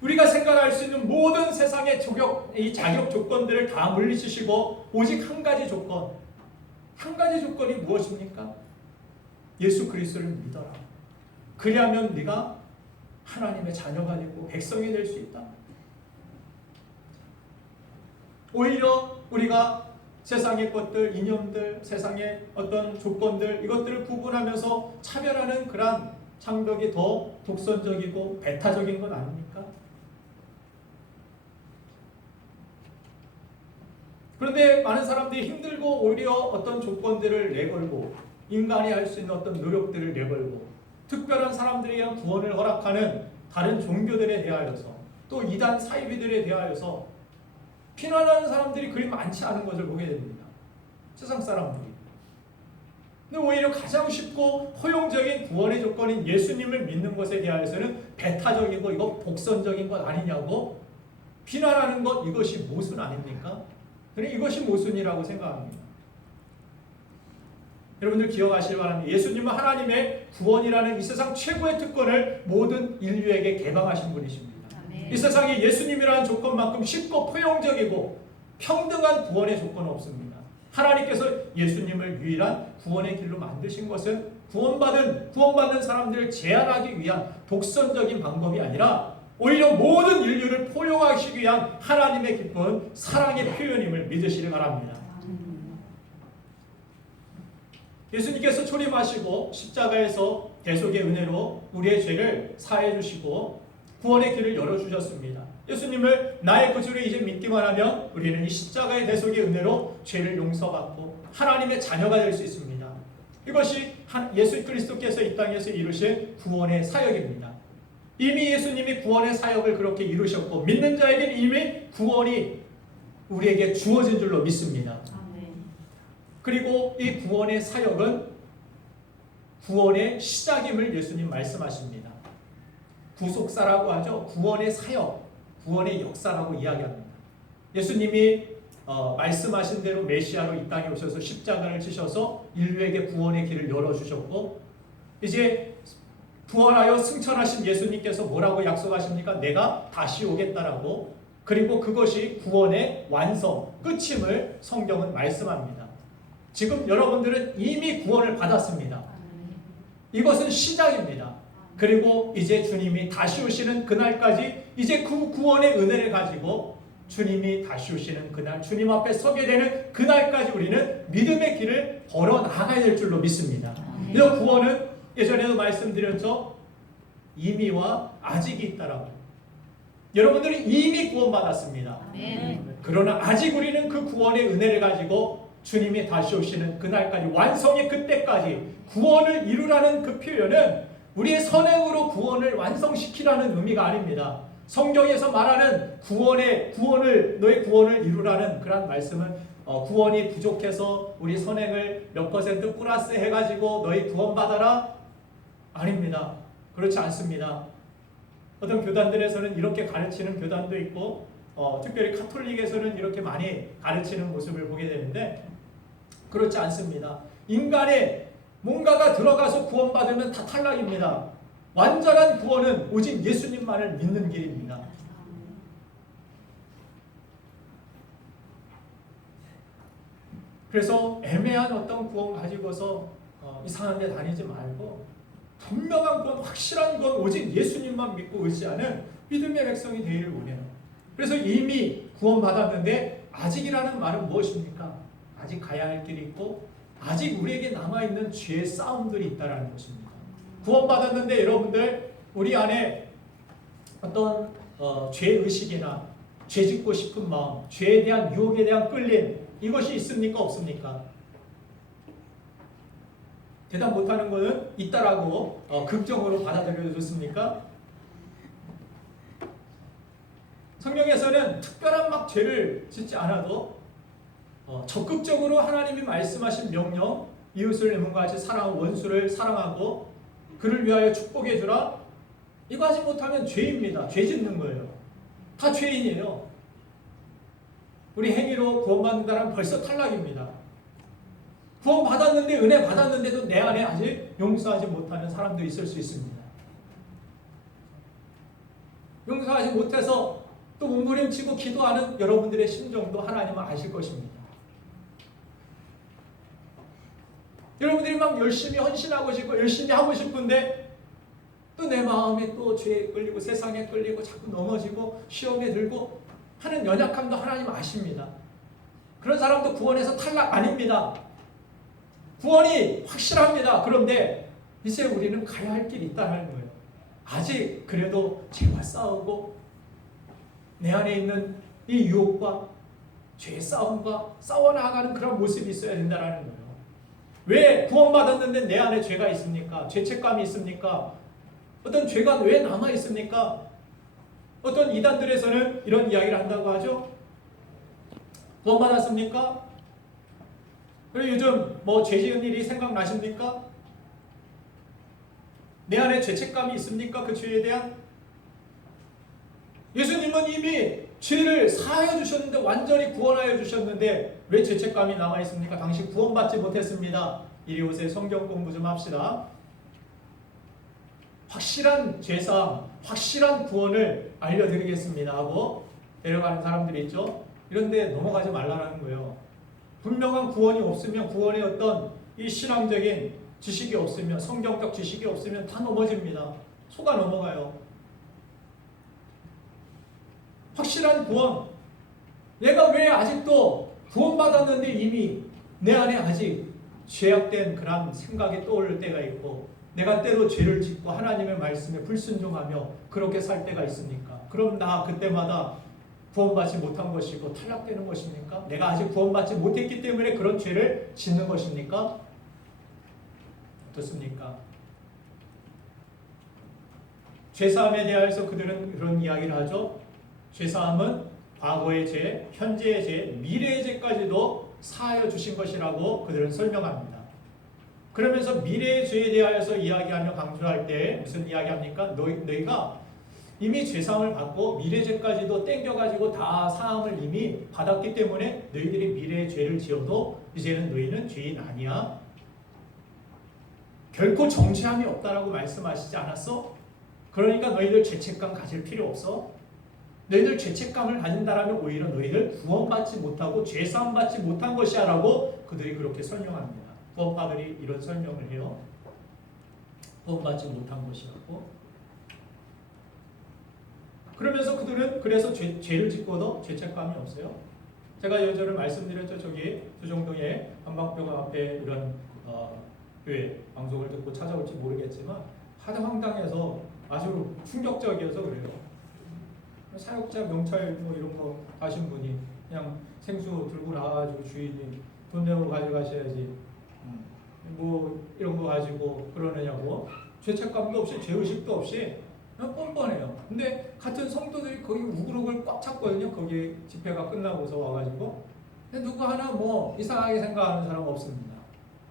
우리가 생각할 수 있는 모든 세상의 이 자격 조건들을 다 물리치시고 오직 한 가지 조건, 한 가지 조건이 무엇입니까? 예수 그리스도를 믿어라. 그리하면 네가 하나님의 자녀가 되고 백성이 될 수 있다. 오히려 우리가 세상의 것들, 이념들, 세상의 어떤 조건들 이것들을 구분하면서 차별하는 그러한 장벽이 더 독선적이고 배타적인 건 아닙니까? 그런데 많은 사람들이 힘들고 오히려 어떤 조건들을 내걸고 인간이 할 수 있는 어떤 노력들을 내걸고 특별한 사람들에 의한 구원을 허락하는 다른 종교들에 대하여서 또 이단 사이비들에 대하여서 비난하는 사람들이 그리 많지 않은 것을 보게 됩니다. 세상 사람들이. 근데 오히려 가장 쉽고 허용적인 구원의 조건인 예수님을 믿는 것에 대하여서는 배타적이고 이거 복선적인 것 아니냐고 비난하는 것, 이것이 모순 아닙니까? 저는 이것이 모순이라고 생각합니다. 여러분들 기억하시기 바랍니다. 예수님은 하나님의 구원이라는 이 세상 최고의 특권을 모든 인류에게 개방하신 분이십니다. 이 세상에 예수님이라는 조건만큼 쉽고 포용적이고 평등한 구원의 조건은 없습니다. 하나님께서 예수님을 유일한 구원의 길로 만드신 것은 구원받는 사람들을 제한하기 위한 독선적인 방법이 아니라 오히려 모든 인류를 포용하시기 위한 하나님의 깊은 사랑의 표현임을 믿으시기 바랍니다. 예수님께서 초림하시고 십자가에서 대속의 은혜로 우리의 죄를 사해 주시고 구원의 길을 열어주셨습니다. 예수님을 나의 구주로 이제 믿기만 하면 우리는 이 십자가의 대속의 은혜로 죄를 용서받고 하나님의 자녀가 될 수 있습니다. 이것이 예수 그리스도께서 이 땅에서 이루신 구원의 사역입니다. 이미 예수님이 구원의 사역을 그렇게 이루셨고 믿는 자에게는 이미 구원이 우리에게 주어진 줄로 믿습니다. 그리고 이 구원의 사역은 구원의 시작임을 예수님 말씀하십니다. 구속사라고 하죠. 구원의 사역, 구원의 역사라고 이야기합니다. 예수님이 말씀하신 대로 메시아로 이 땅에 오셔서 십자가를 지셔서 인류에게 구원의 길을 열어주셨고 이제 부활하여 승천하신 예수님께서 뭐라고 약속하십니까? 내가 다시 오겠다라고. 그리고 그것이 구원의 완성, 끝임을 성경은 말씀합니다. 지금 여러분들은 이미 구원을 받았습니다. 이것은 시작입니다. 그리고 이제 주님이 다시 오시는 그날까지 이제 그 구원의 은혜를 가지고 주님이 다시 오시는 그날, 주님 앞에 서게 되는 그날까지 우리는 믿음의 길을 걸어 나가야 될 줄로 믿습니다. 그래서 구원은 예전에도 말씀드렸죠. 이미와 아직이 있다라고. 여러분들이 이미 구원받았습니다. 그러나 아직 우리는 그 구원의 은혜를 가지고 주님이 다시 오시는 그날까지 완성의 그때까지 구원을 이루라는 그 표현은 우리의 선행으로 구원을 완성시키라는 의미가 아닙니다. 성경에서 말하는 너의 구원을 이루라는 그런 말씀은 구원이 부족해서 우리 선행을 몇 퍼센트 플러스 해가지고 너희 구원받아라? 아닙니다. 그렇지 않습니다. 어떤 교단들에서는 이렇게 가르치는 교단도 있고 특별히 카톨릭에서는 이렇게 많이 가르치는 모습을 보게 되는데 그렇지 않습니다. 인간의 뭔가가 들어가서 구원받으면 다 탈락입니다. 완전한 구원은 오직 예수님만을 믿는 길입니다. 그래서 애매한 어떤 구원 가지고서 이상한 데 다니지 말고 분명한 구원, 확실한 구원, 오직 예수님만 믿고 의지하는 믿음의 백성이 되기를 원해요. 그래서 이미 구원받았는데 아직이라는 말은 무엇입니까? 아직 가야 할 길이 있고 아직 우리에게 남아있는 죄의 싸움들이 있다는 것입니다. 구원받았는데 여러분들 우리 안에 어떤 죄의식이나 죄짓고 싶은 마음, 죄에 대한 유혹에 대한 끌림 이것이 있습니까? 없습니까? 대답 못하는 것은 있다라고 긍정으로 받아들여도 좋습니까? 성경에서는 특별한 막 죄를 짓지 않아도 적극적으로 하나님이 말씀하신 명령, 이웃을 내 몸과 같이 사랑하고 원수를 사랑하고 그를 위하여 축복해 주라. 이거 하지 못하면 죄입니다. 죄 짓는 거예요. 다 죄인이에요. 우리 행위로 구원받는다면 벌써 탈락입니다. 구원받았는데 은혜 받았는데도 내 안에 아직 용서하지 못하는 사람도 있을 수 있습니다. 용서하지 못해서 또 몸부림치고 기도하는 여러분들의 심정도 하나님은 아실 것입니다. 여러분들이 막 열심히 헌신하고 싶고 열심히 하고 싶은데 또 내 마음이 또 죄에 끌리고 세상에 끌리고 자꾸 넘어지고 시험에 들고 하는 연약함도 하나님 아십니다. 그런 사람도 구원에서 탈락 아닙니다. 구원이 확실합니다. 그런데 이제 우리는 가야 할 길이 있다는 거예요. 아직 그래도 죄와 싸우고 내 안에 있는 이 유혹과 죄의 싸움과 싸워나가는 그런 모습이 있어야 된다는 거예요. 왜 구원받았는데 내 안에 죄가 있습니까? 죄책감이 있습니까? 어떤 죄가 왜 남아 있습니까? 어떤 이단들에서는 이런 이야기를 한다고 하죠. 구원받았습니까? 그리고 요즘 뭐 죄 지은 일이 생각나십니까? 내 안에 죄책감이 있습니까? 그 죄에 대한? 예수님은 이미 죄를 사하여 주셨는데 완전히 구원하여 주셨는데 왜 죄책감이 남아 있습니까? 당시 구원받지 못했습니다. 이리 오세요. 성경 공부 좀 합시다. 확실한 죄사함, 확실한 구원을 알려드리겠습니다 하고 데려가는 사람들이 있죠. 이런데 넘어가지 말라는 거예요. 분명한 구원이 없으면 구원의 어떤 이 신앙적인 지식이 없으면 성경적 지식이 없으면 다 넘어집니다. 속아 넘어가요. 확실한 구원. 내가 왜 아직도 구원받았는데 이미 내 안에 아직 죄악된 그런 생각이 떠오를 때가 있고 내가 때로 죄를 짓고 하나님의 말씀에 불순종하며 그렇게 살 때가 있습니까? 그럼 나 그때마다 구원받지 못한 것이고 탈락되는 것입니까? 내가 아직 구원받지 못했기 때문에 그런 죄를 짓는 것입니까? 어떻습니까? 죄사함에 대해서 그들은 그런 이야기를 하죠. 죄사함은 과거의 죄, 현재의 죄, 미래의 죄까지도 사하여 주신 것이라고 그들은 설명합니다. 그러면서 미래의 죄에 대하여서 이야기하며 강조할 때 무슨 이야기합니까? 너희가 이미 죄사함을 받고 미래 죄까지도 땡겨가지고 다 사함을 이미 받았기 때문에 너희들이 미래의 죄를 지어도 이제는 너희는 죄인 아니야. 결코 정죄함이 없다라고 말씀하시지 않았어? 그러니까 너희들 죄책감 가질 필요 없어. 너희들 죄책감을 가진다라면 오히려 너희들 구원받지 못하고 죄사함 받지 못한 것이야 라고 그들이 그렇게 설명합니다. 구원파들이 이런 설명을 해요. 구원받지 못한 것이라고. 그러면서 그들은 그래서 죄를 짓고도 죄책감이 없어요. 제가 예전에 말씀드렸죠. 저기 조정동에 한방병원 앞에 이런 교회 방송을 듣고 찾아올지 모르겠지만 하도 황당해서 아주 충격적이어서 그래요. 사역자 명찰 뭐 이런 거 가신 분이 그냥 생수 들고 나와가지고 주인이 돈 내고 가져가셔야지 뭐 이런 거 가지고 그러느냐고. 죄책감도 없이 죄의식도 없이 그냥 뻔뻔해요. 근데 같은 성도들이 거기 우글우글 꽉 찼거든요. 거기 집회가 끝나고서 와가지고. 근데 누구 하나 뭐 이상하게 생각하는 사람 없습니다.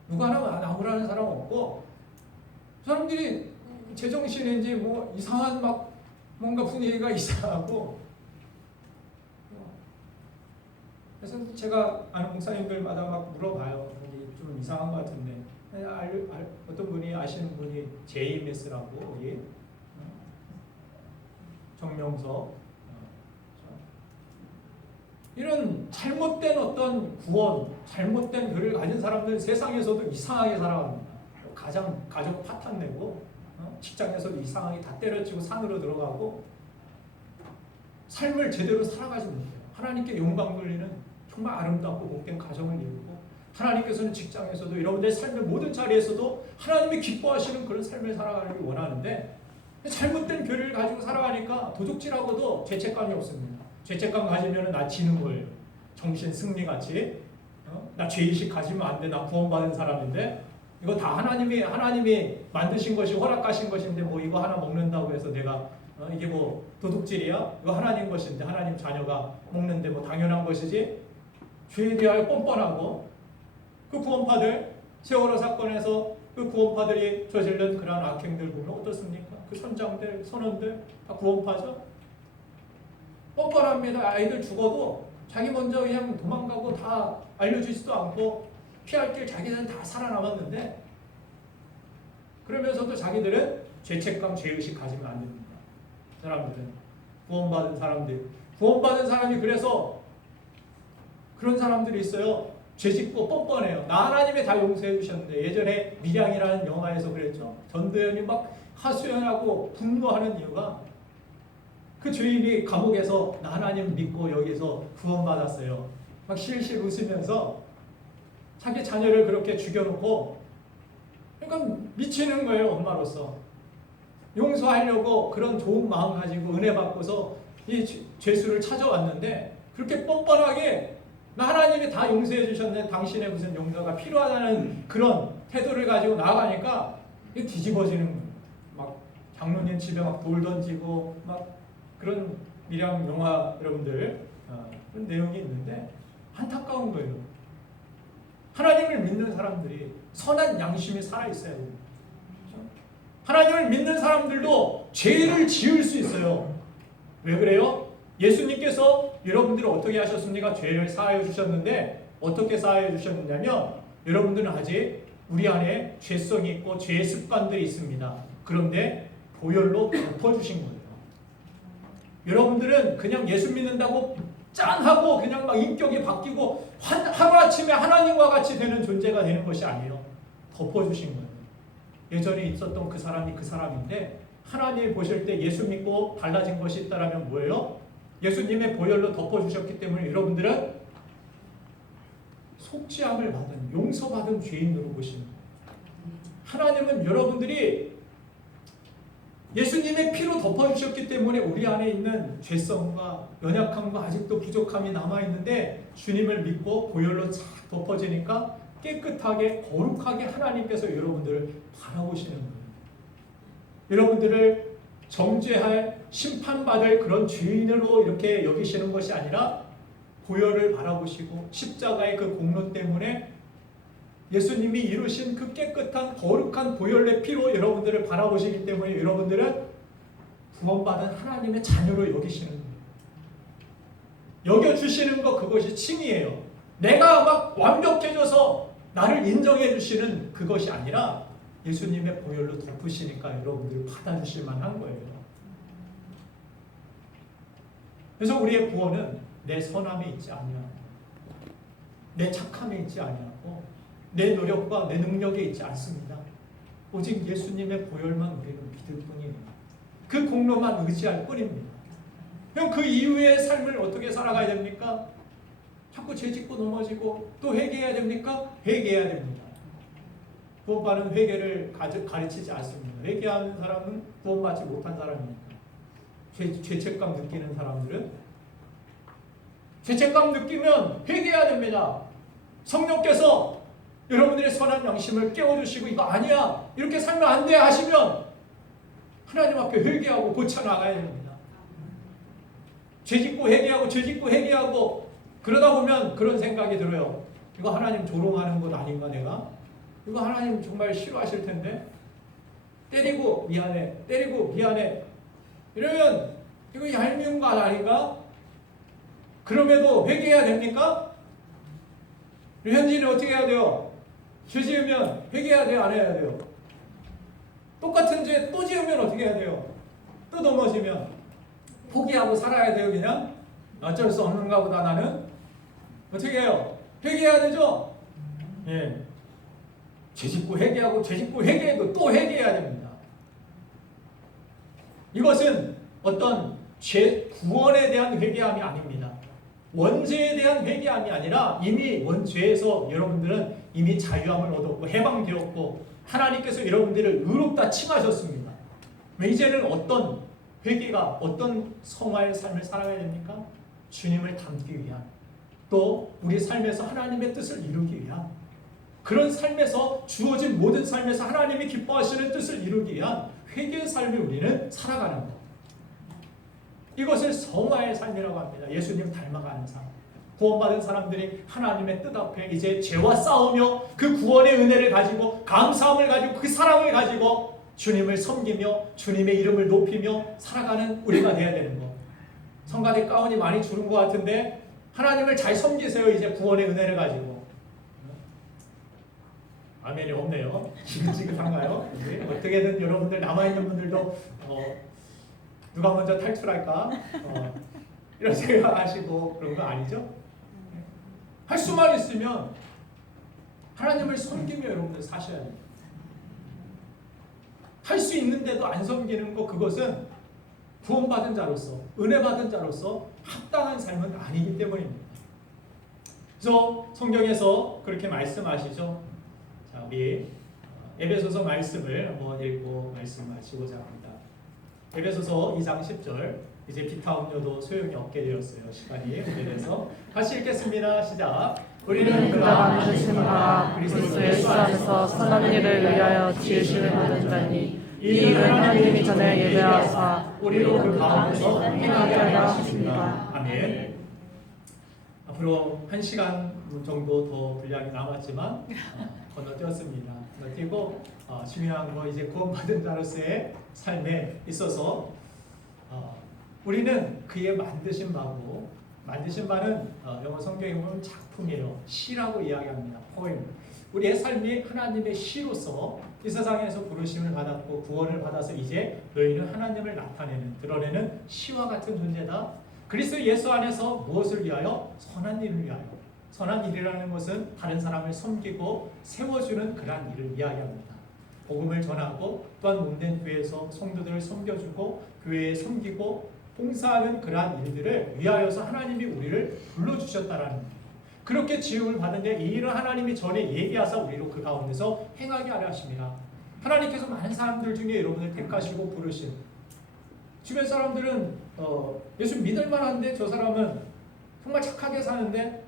누구 하나 나무라는 사람 없고 사람들이 제정신인지 뭐 이상한 막 뭔가 분위기가 이상하고. 그래서 제가 아는 목사님들마다 막 물어봐요. 여기 좀 이상한 것 같은데 어떤 분이 아시는 분이 JMS라고 여기 정명석 이런 잘못된 어떤 구원, 잘못된 교를 가진 사람들 세상에서도 이상하게 살아갑니다. 가족 파탄 내고 직장에서도 이상하게 다 때려치고 산으로 들어가고 삶을 제대로 살아가지 못해요. 하나님께 영광 돌리는 정말 아름답고 복된 가정을 이루고 하나님께서는 직장에서도 여러분들의 삶의 모든 자리에서도 하나님이 기뻐하시는 그런 삶을 살아가기를 원하는데 잘못된 교리를 가지고 살아가니까 도둑질하고도 죄책감이 없습니다. 죄책감 가지면 나 지는 거예요. 정신 승리같이 나 죄의식 가지면 안 돼. 나 구원받은 사람인데 이거 다 하나님이 만드신 것이 허락하신 것인데 뭐 이거 하나 먹는다고 해서 내가 이게 뭐 도둑질이야? 이거 하나님 것인데 하나님 자녀가 먹는데 뭐 당연한 것이지? 죄에 대하여 뻔뻔하고 그 구원파들 세월호 사건에서 그 구원파들이 저지른 그러한 악행들 보면 어떻습니까? 그 선장들, 선원들 다 구원파죠? 뻔뻔합니다. 아이들 죽어도 자기 먼저 그냥 도망가고 다 알려주지도 않고 피할 길 자기는 다 살아남았는데 그러면서도 자기들은 죄책감, 죄의식 가지면 안 됩니다. 사람들은 구원받은 사람이 그래서 그런 사람들이 있어요. 죄짓고 뻔뻔해요. 나 하나님이 다 용서해 주셨는데 예전에 밀양이라는 영화에서 그랬죠. 전도연이 막 하소연하고 분노하는 이유가 그 주인이 감옥에서 나 하나님 믿고 여기서 구원받았어요. 막 실실 웃으면서 자기 자녀를 그렇게 죽여놓고 그러니까 미치는 거예요. 엄마로서 용서하려고 그런 좋은 마음 가지고 은혜 받고서 이 죄수를 찾아왔는데 그렇게 뻔뻔하게 나 하나님이 다 용서해 주셨는데 당신의 무슨 용서가 필요하다는 그런 태도를 가지고 나아가니까 이게 뒤집어지는 거예요. 막 장로님 집에 막 돌 던지고 막 그런 밀양 영화 여러분들 그런 내용이 있는데 안타까운 거예요. 하나님을 믿는 사람들이 선한 양심이 살아있어야 됩니다. 하나님을 믿는 사람들도 죄를 지을 수 있어요. 왜 그래요? 예수님께서 여러분들을 어떻게 하셨습니까? 죄를 사하여 주셨는데 어떻게 사하여 주셨느냐면 여러분들은 아직 우리 안에 죄성이 있고 죄의 습관들이 있습니다. 그런데 보혈로 덮어주신 거예요. 여러분들은 그냥 예수 믿는다고 짠 하고 그냥 막 인격이 바뀌고 하루아침에 하나님과 같이 되는 존재가 되는 것이 아니에요. 덮어주신 거예요. 예전에 있었던 그 사람이 그 사람인데 하나님이 보실 때 예수 믿고 달라진 것이 있다면 뭐예요? 예수님의 보혈로 덮어주셨기 때문에 여러분들은 속죄함을 받은 용서받은 죄인으로 보시는 거예요. 하나님은 여러분들이 예수님의 피로 덮어주셨기 때문에 우리 안에 있는 죄성과 연약함과 아직도 부족함이 남아있는데 주님을 믿고 보혈로 쫙 덮어지니까 깨끗하게 거룩하게 하나님께서 여러분들을 바라보시는 거예요. 여러분들을 정죄할 심판받을 그런 죄인으로 이렇게 여기시는 것이 아니라 보혈을 바라보시고 십자가의 그 공로 때문에 예수님이 이루신 그 깨끗한 거룩한 보혈의 피로 여러분들을 바라보시기 때문에 여러분들은 구원받은 하나님의 자녀로 여기시는 거예요. 여겨주시는 것 그것이 칭의예요. 내가 막 완벽해져서 나를 인정해 주시는 그것이 아니라 예수님의 보혈로 덮으시니까 여러분들을 받아주실 만한 거예요. 그래서 우리의 구원은 내 선함에 있지 아니하고 내 착함에 있지 아니하고 내 노력과 내 능력에 있지 않습니다. 오직 예수님의 보혈만 우리는 믿을 뿐입니다. 그 공로만 의지할 뿐입니다. 그럼 그 이후의 삶을 어떻게 살아가야 됩니까? 자꾸 죄짓고 넘어지고 또 회개해야 됩니까? 회개해야 됩니다. 구원받은 회개를 가르치지 않습니다. 회개하는 사람은 구원받지 못한 사람입니다. 죄책감 느끼는 사람들은 죄책감 느끼면 회개해야 됩니다. 성령께서 여러분들의 선한 양심을 깨워주시고 이거 아니야 이렇게 살면 안 돼 하시면 하나님 앞에 회개하고 고쳐나가야 됩니다. 죄짓고 회개하고 그러다 보면 그런 생각이 들어요. 이거 하나님 조롱하는 것 아닌가 내가? 이거 하나님 정말 싫어하실 텐데 때리고 미안해 이러면 이거 얄미운 거 아닌가? 그럼에도 회개해야 됩니까? 현진이 어떻게 해야 돼요? 죄 지으면 회개해야 돼요? 안 해야 돼요? 똑같은 죄 또 지으면 어떻게 해야 돼요? 또 넘어지면 포기하고 살아야 돼요? 그냥? 어쩔 수 없는가 보다 나는? 어떻게 해요? 회개해야 되죠? 예. 죄짓고 회개해도 또 회개해야 됩니다. 이것은 어떤 죄 구원에 대한 회개함이 아닙니다. 원죄에 대한 회개함이 아니라 이미 원죄에서 여러분들은 이미 자유함을 얻었고 해방되었고 하나님께서 여러분들을 의롭다 칭하셨습니다. 이제는 어떤 회개가 어떤 성화의 삶을 살아가야 됩니까? 주님을 닮기 위한 또 우리 삶에서 하나님의 뜻을 이루기 위한 그런 삶에서 주어진 모든 삶에서 하나님이 기뻐하시는 뜻을 이루기 위한 회개의 삶을 우리는 살아가는 것. 이것을 성화의 삶이라고 합니다. 예수님 닮아가는 삶. 구원받은 사람들이 하나님의 뜻 앞에 이제 죄와 싸우며 그 구원의 은혜를 가지고 감사함을 가지고 그 사랑을 가지고 주님을 섬기며 주님의 이름을 높이며 살아가는 우리가 되어야 되는 것. 성가대 가운이 많이 주는 것 같은데 하나님을 잘 섬기세요. 이제 구원의 은혜를 가지고. 아멘이 없네요. 지긋지긋한가요? 어떻게든 여러분들 남아있는 분들도 누가 먼저 탈출할까? 이런 생각하시고 그런 거 아니죠? 할 수만 있으면 하나님을 섬기며 여러분들 사셔야 돼요. 할 수 있는데도 안 섬기는 것 그것은 구원받은 자로서 은혜 받은 자로서 합당한 삶은 아니기 때문입니다. 그래서 성경에서 그렇게 말씀하시죠. 자, 우리 에베소서 말씀을 한번 읽고 말씀하시고자 합니다. 에베소서 2장 10절. 이제 비타 음료도 소용이 없게 되었어요. 시간이 오래돼서 다시 읽겠습니다. 시작. 우리는 그가 만드신 바 그리스도 예수 안에서 선한 일을 위하여 지으심을 받은 자니 이 일을 하나님이 전에 예배하사 우리로 그 가운데서 행하게 하려 하십니다. 아멘. 앞으로 1시간 정도 더 분량이 남았지만 건너뛰었습니다. 건너뛰고 중요한 거 이제 구원받은 자로서의 삶에 있어서 우리는 그의 만드신 바고 만드신 바는 영어 성경에 보면 작품이에요. 시라고 이야기합니다. 포엠. 우리의 삶이 하나님의 시로서 이 세상에서 부르심을 받았고 구원을 받아서 이제 너희는 하나님을 나타내는 드러내는 시와 같은 존재다. 그리스도 예수 안에서 무엇을 위하여? 선한 일을 위하여. 선한 일이라는 것은 다른 사람을 섬기고 세워주는 그러한 일을 이야기합니다. 복음을 전하고 또한 몸된 교회에서 성도들을 섬겨주고 교회에 섬기고 봉사하는 그러한 일들을 위하여서 하나님이 우리를 불러주셨다라는 거예요. 그렇게 지음을 받은데 이 일을 하나님이 전에 예비하사 우리로 그 가운데서 행하게 하려 하십니다. 하나님께서 많은 사람들 중에 여러분을 택하시고 부르신 주변 사람들은 예수 믿을 만한데 저 사람은 정말 착하게 사는데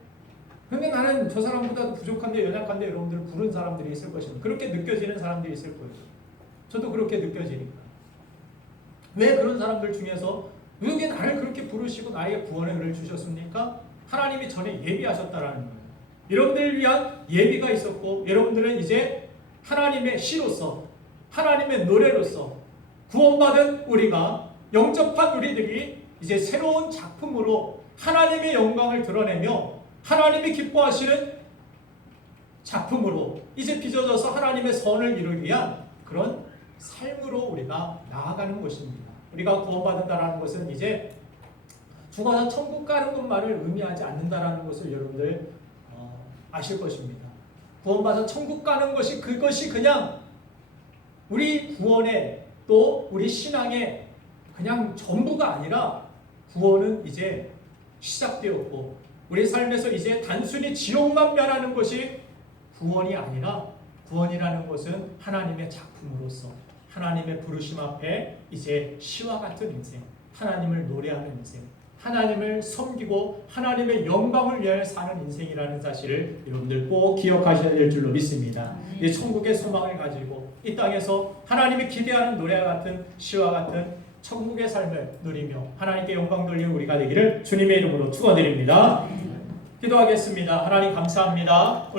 근데 나는 저 사람보다도 부족한데 연약한데 여러분들 부른 사람들이 있을 것입니다. 그렇게 느껴지는 사람들이 있을 거예요. 저도 그렇게 느껴지니까. 왜 그런 사람들 중에서 왜 나를 그렇게 부르시고 나에게 구원의 은혜를 주셨습니까? 하나님이 전에 예비하셨다라는 거예요. 여러분들을 위한 예비가 있었고 여러분들은 이제 하나님의 시로서 하나님의 노래로서 구원받은 우리가 영접한 우리들이 이제 새로운 작품으로 하나님의 영광을 드러내며 하나님이 기뻐하시는 작품으로 이제 빚어져서 하나님의 선을 이루기 위한 그런 삶으로 우리가 나아가는 것입니다. 우리가 구원받는다라는 것은 이제 죽어서 천국 가는 것만을 의미하지 않는다라는 것을 여러분들 아실 것입니다. 구원받아 천국 가는 것이 그것이 그냥 우리 구원의 또 우리 신앙의 그냥 전부가 아니라 구원은 이제 시작되었고 우리 삶에서 이제 단순히 지옥만 면하는 것이 구원이 아니라 구원이라는 것은 하나님의 작품으로서 하나님의 부르심 앞에 이제 시와 같은 인생, 하나님을 노래하는 인생, 하나님을 섬기고 하나님의 영광을 위하여 사는 인생이라는 사실을 여러분들 꼭 기억하셔야 될 줄로 믿습니다. 이 천국의 소망을 가지고 이 땅에서 하나님이 기대하는 노래와 같은 시와 같은 천국의 삶을 누리며 하나님께 영광 돌리는 우리가 되기를 주님의 이름으로 축원드립니다. 기도하겠습니다. 하나님 감사합니다.